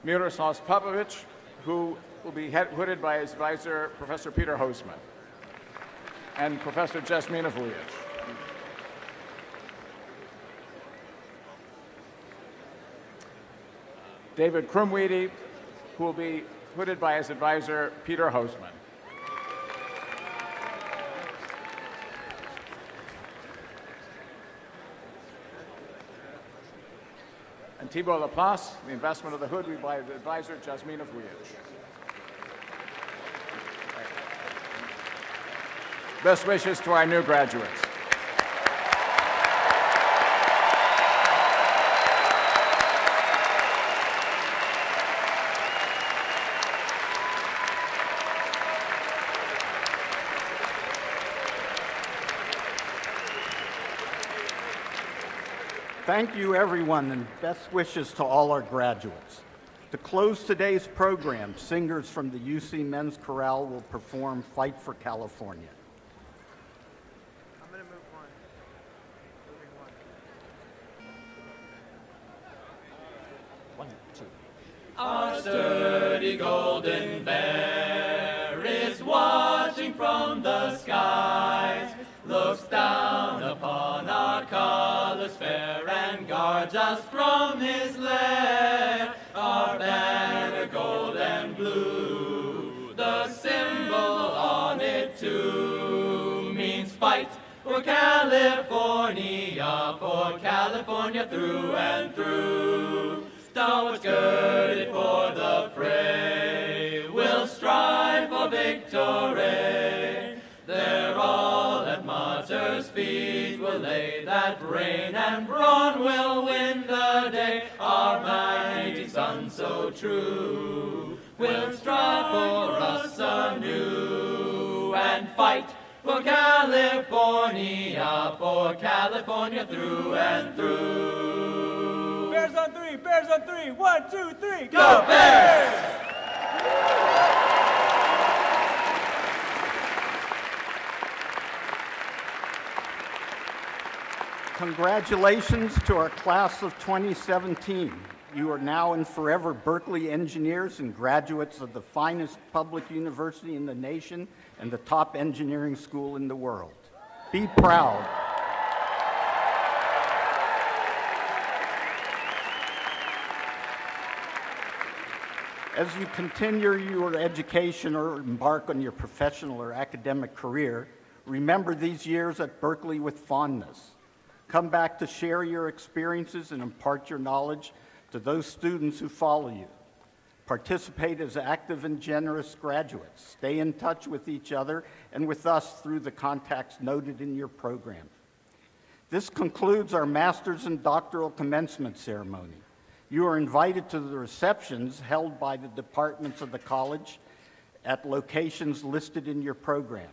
Miroslav Popovich, who will be hooded by his advisor, Professor Peter Hosman, and Professor Jasmina Vujic. David Krumwiede, who will be hooded by his advisor, Peter Hosman. And Thibault Laplace, the investment of the hood, will be by the advisor, Jasmina Vujic. Best wishes to our new graduates. Thank you, everyone, and best wishes to all our graduates. To close today's program, singers from the UC Men's Chorale will perform Fight for California. I'm going to move one. One, two. Our sturdy golden bear is watching from the skies, looks down upon our colors fair and guards us from his lair. Our banner gold and blue, the symbol on it too, means fight for California through and through. Stalwarts girded for the fray, will strive for victory. There all at martyrs' feet will lay that brain, and brawn will win the day. Our mighty son so true will strive for us anew and fight for California through and through. Bears on three, Bears on three. 1, 2, 3, Go Bears! Congratulations to our class of 2017. You are now and forever Berkeley engineers and graduates of the finest public university in the nation and the top engineering school in the world. Be proud. As you continue your education or embark on your professional or academic career, remember these years at Berkeley with fondness. Come back to share your experiences and impart your knowledge to those students who follow you. Participate as active and generous graduates. Stay in touch with each other and with us through the contacts noted in your program. This concludes our master's and doctoral commencement ceremony. You are invited to the receptions held by the departments of the college at locations listed in your program.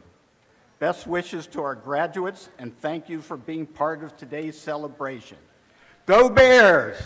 Best wishes to our graduates, and thank you for being part of today's celebration. Go Bears!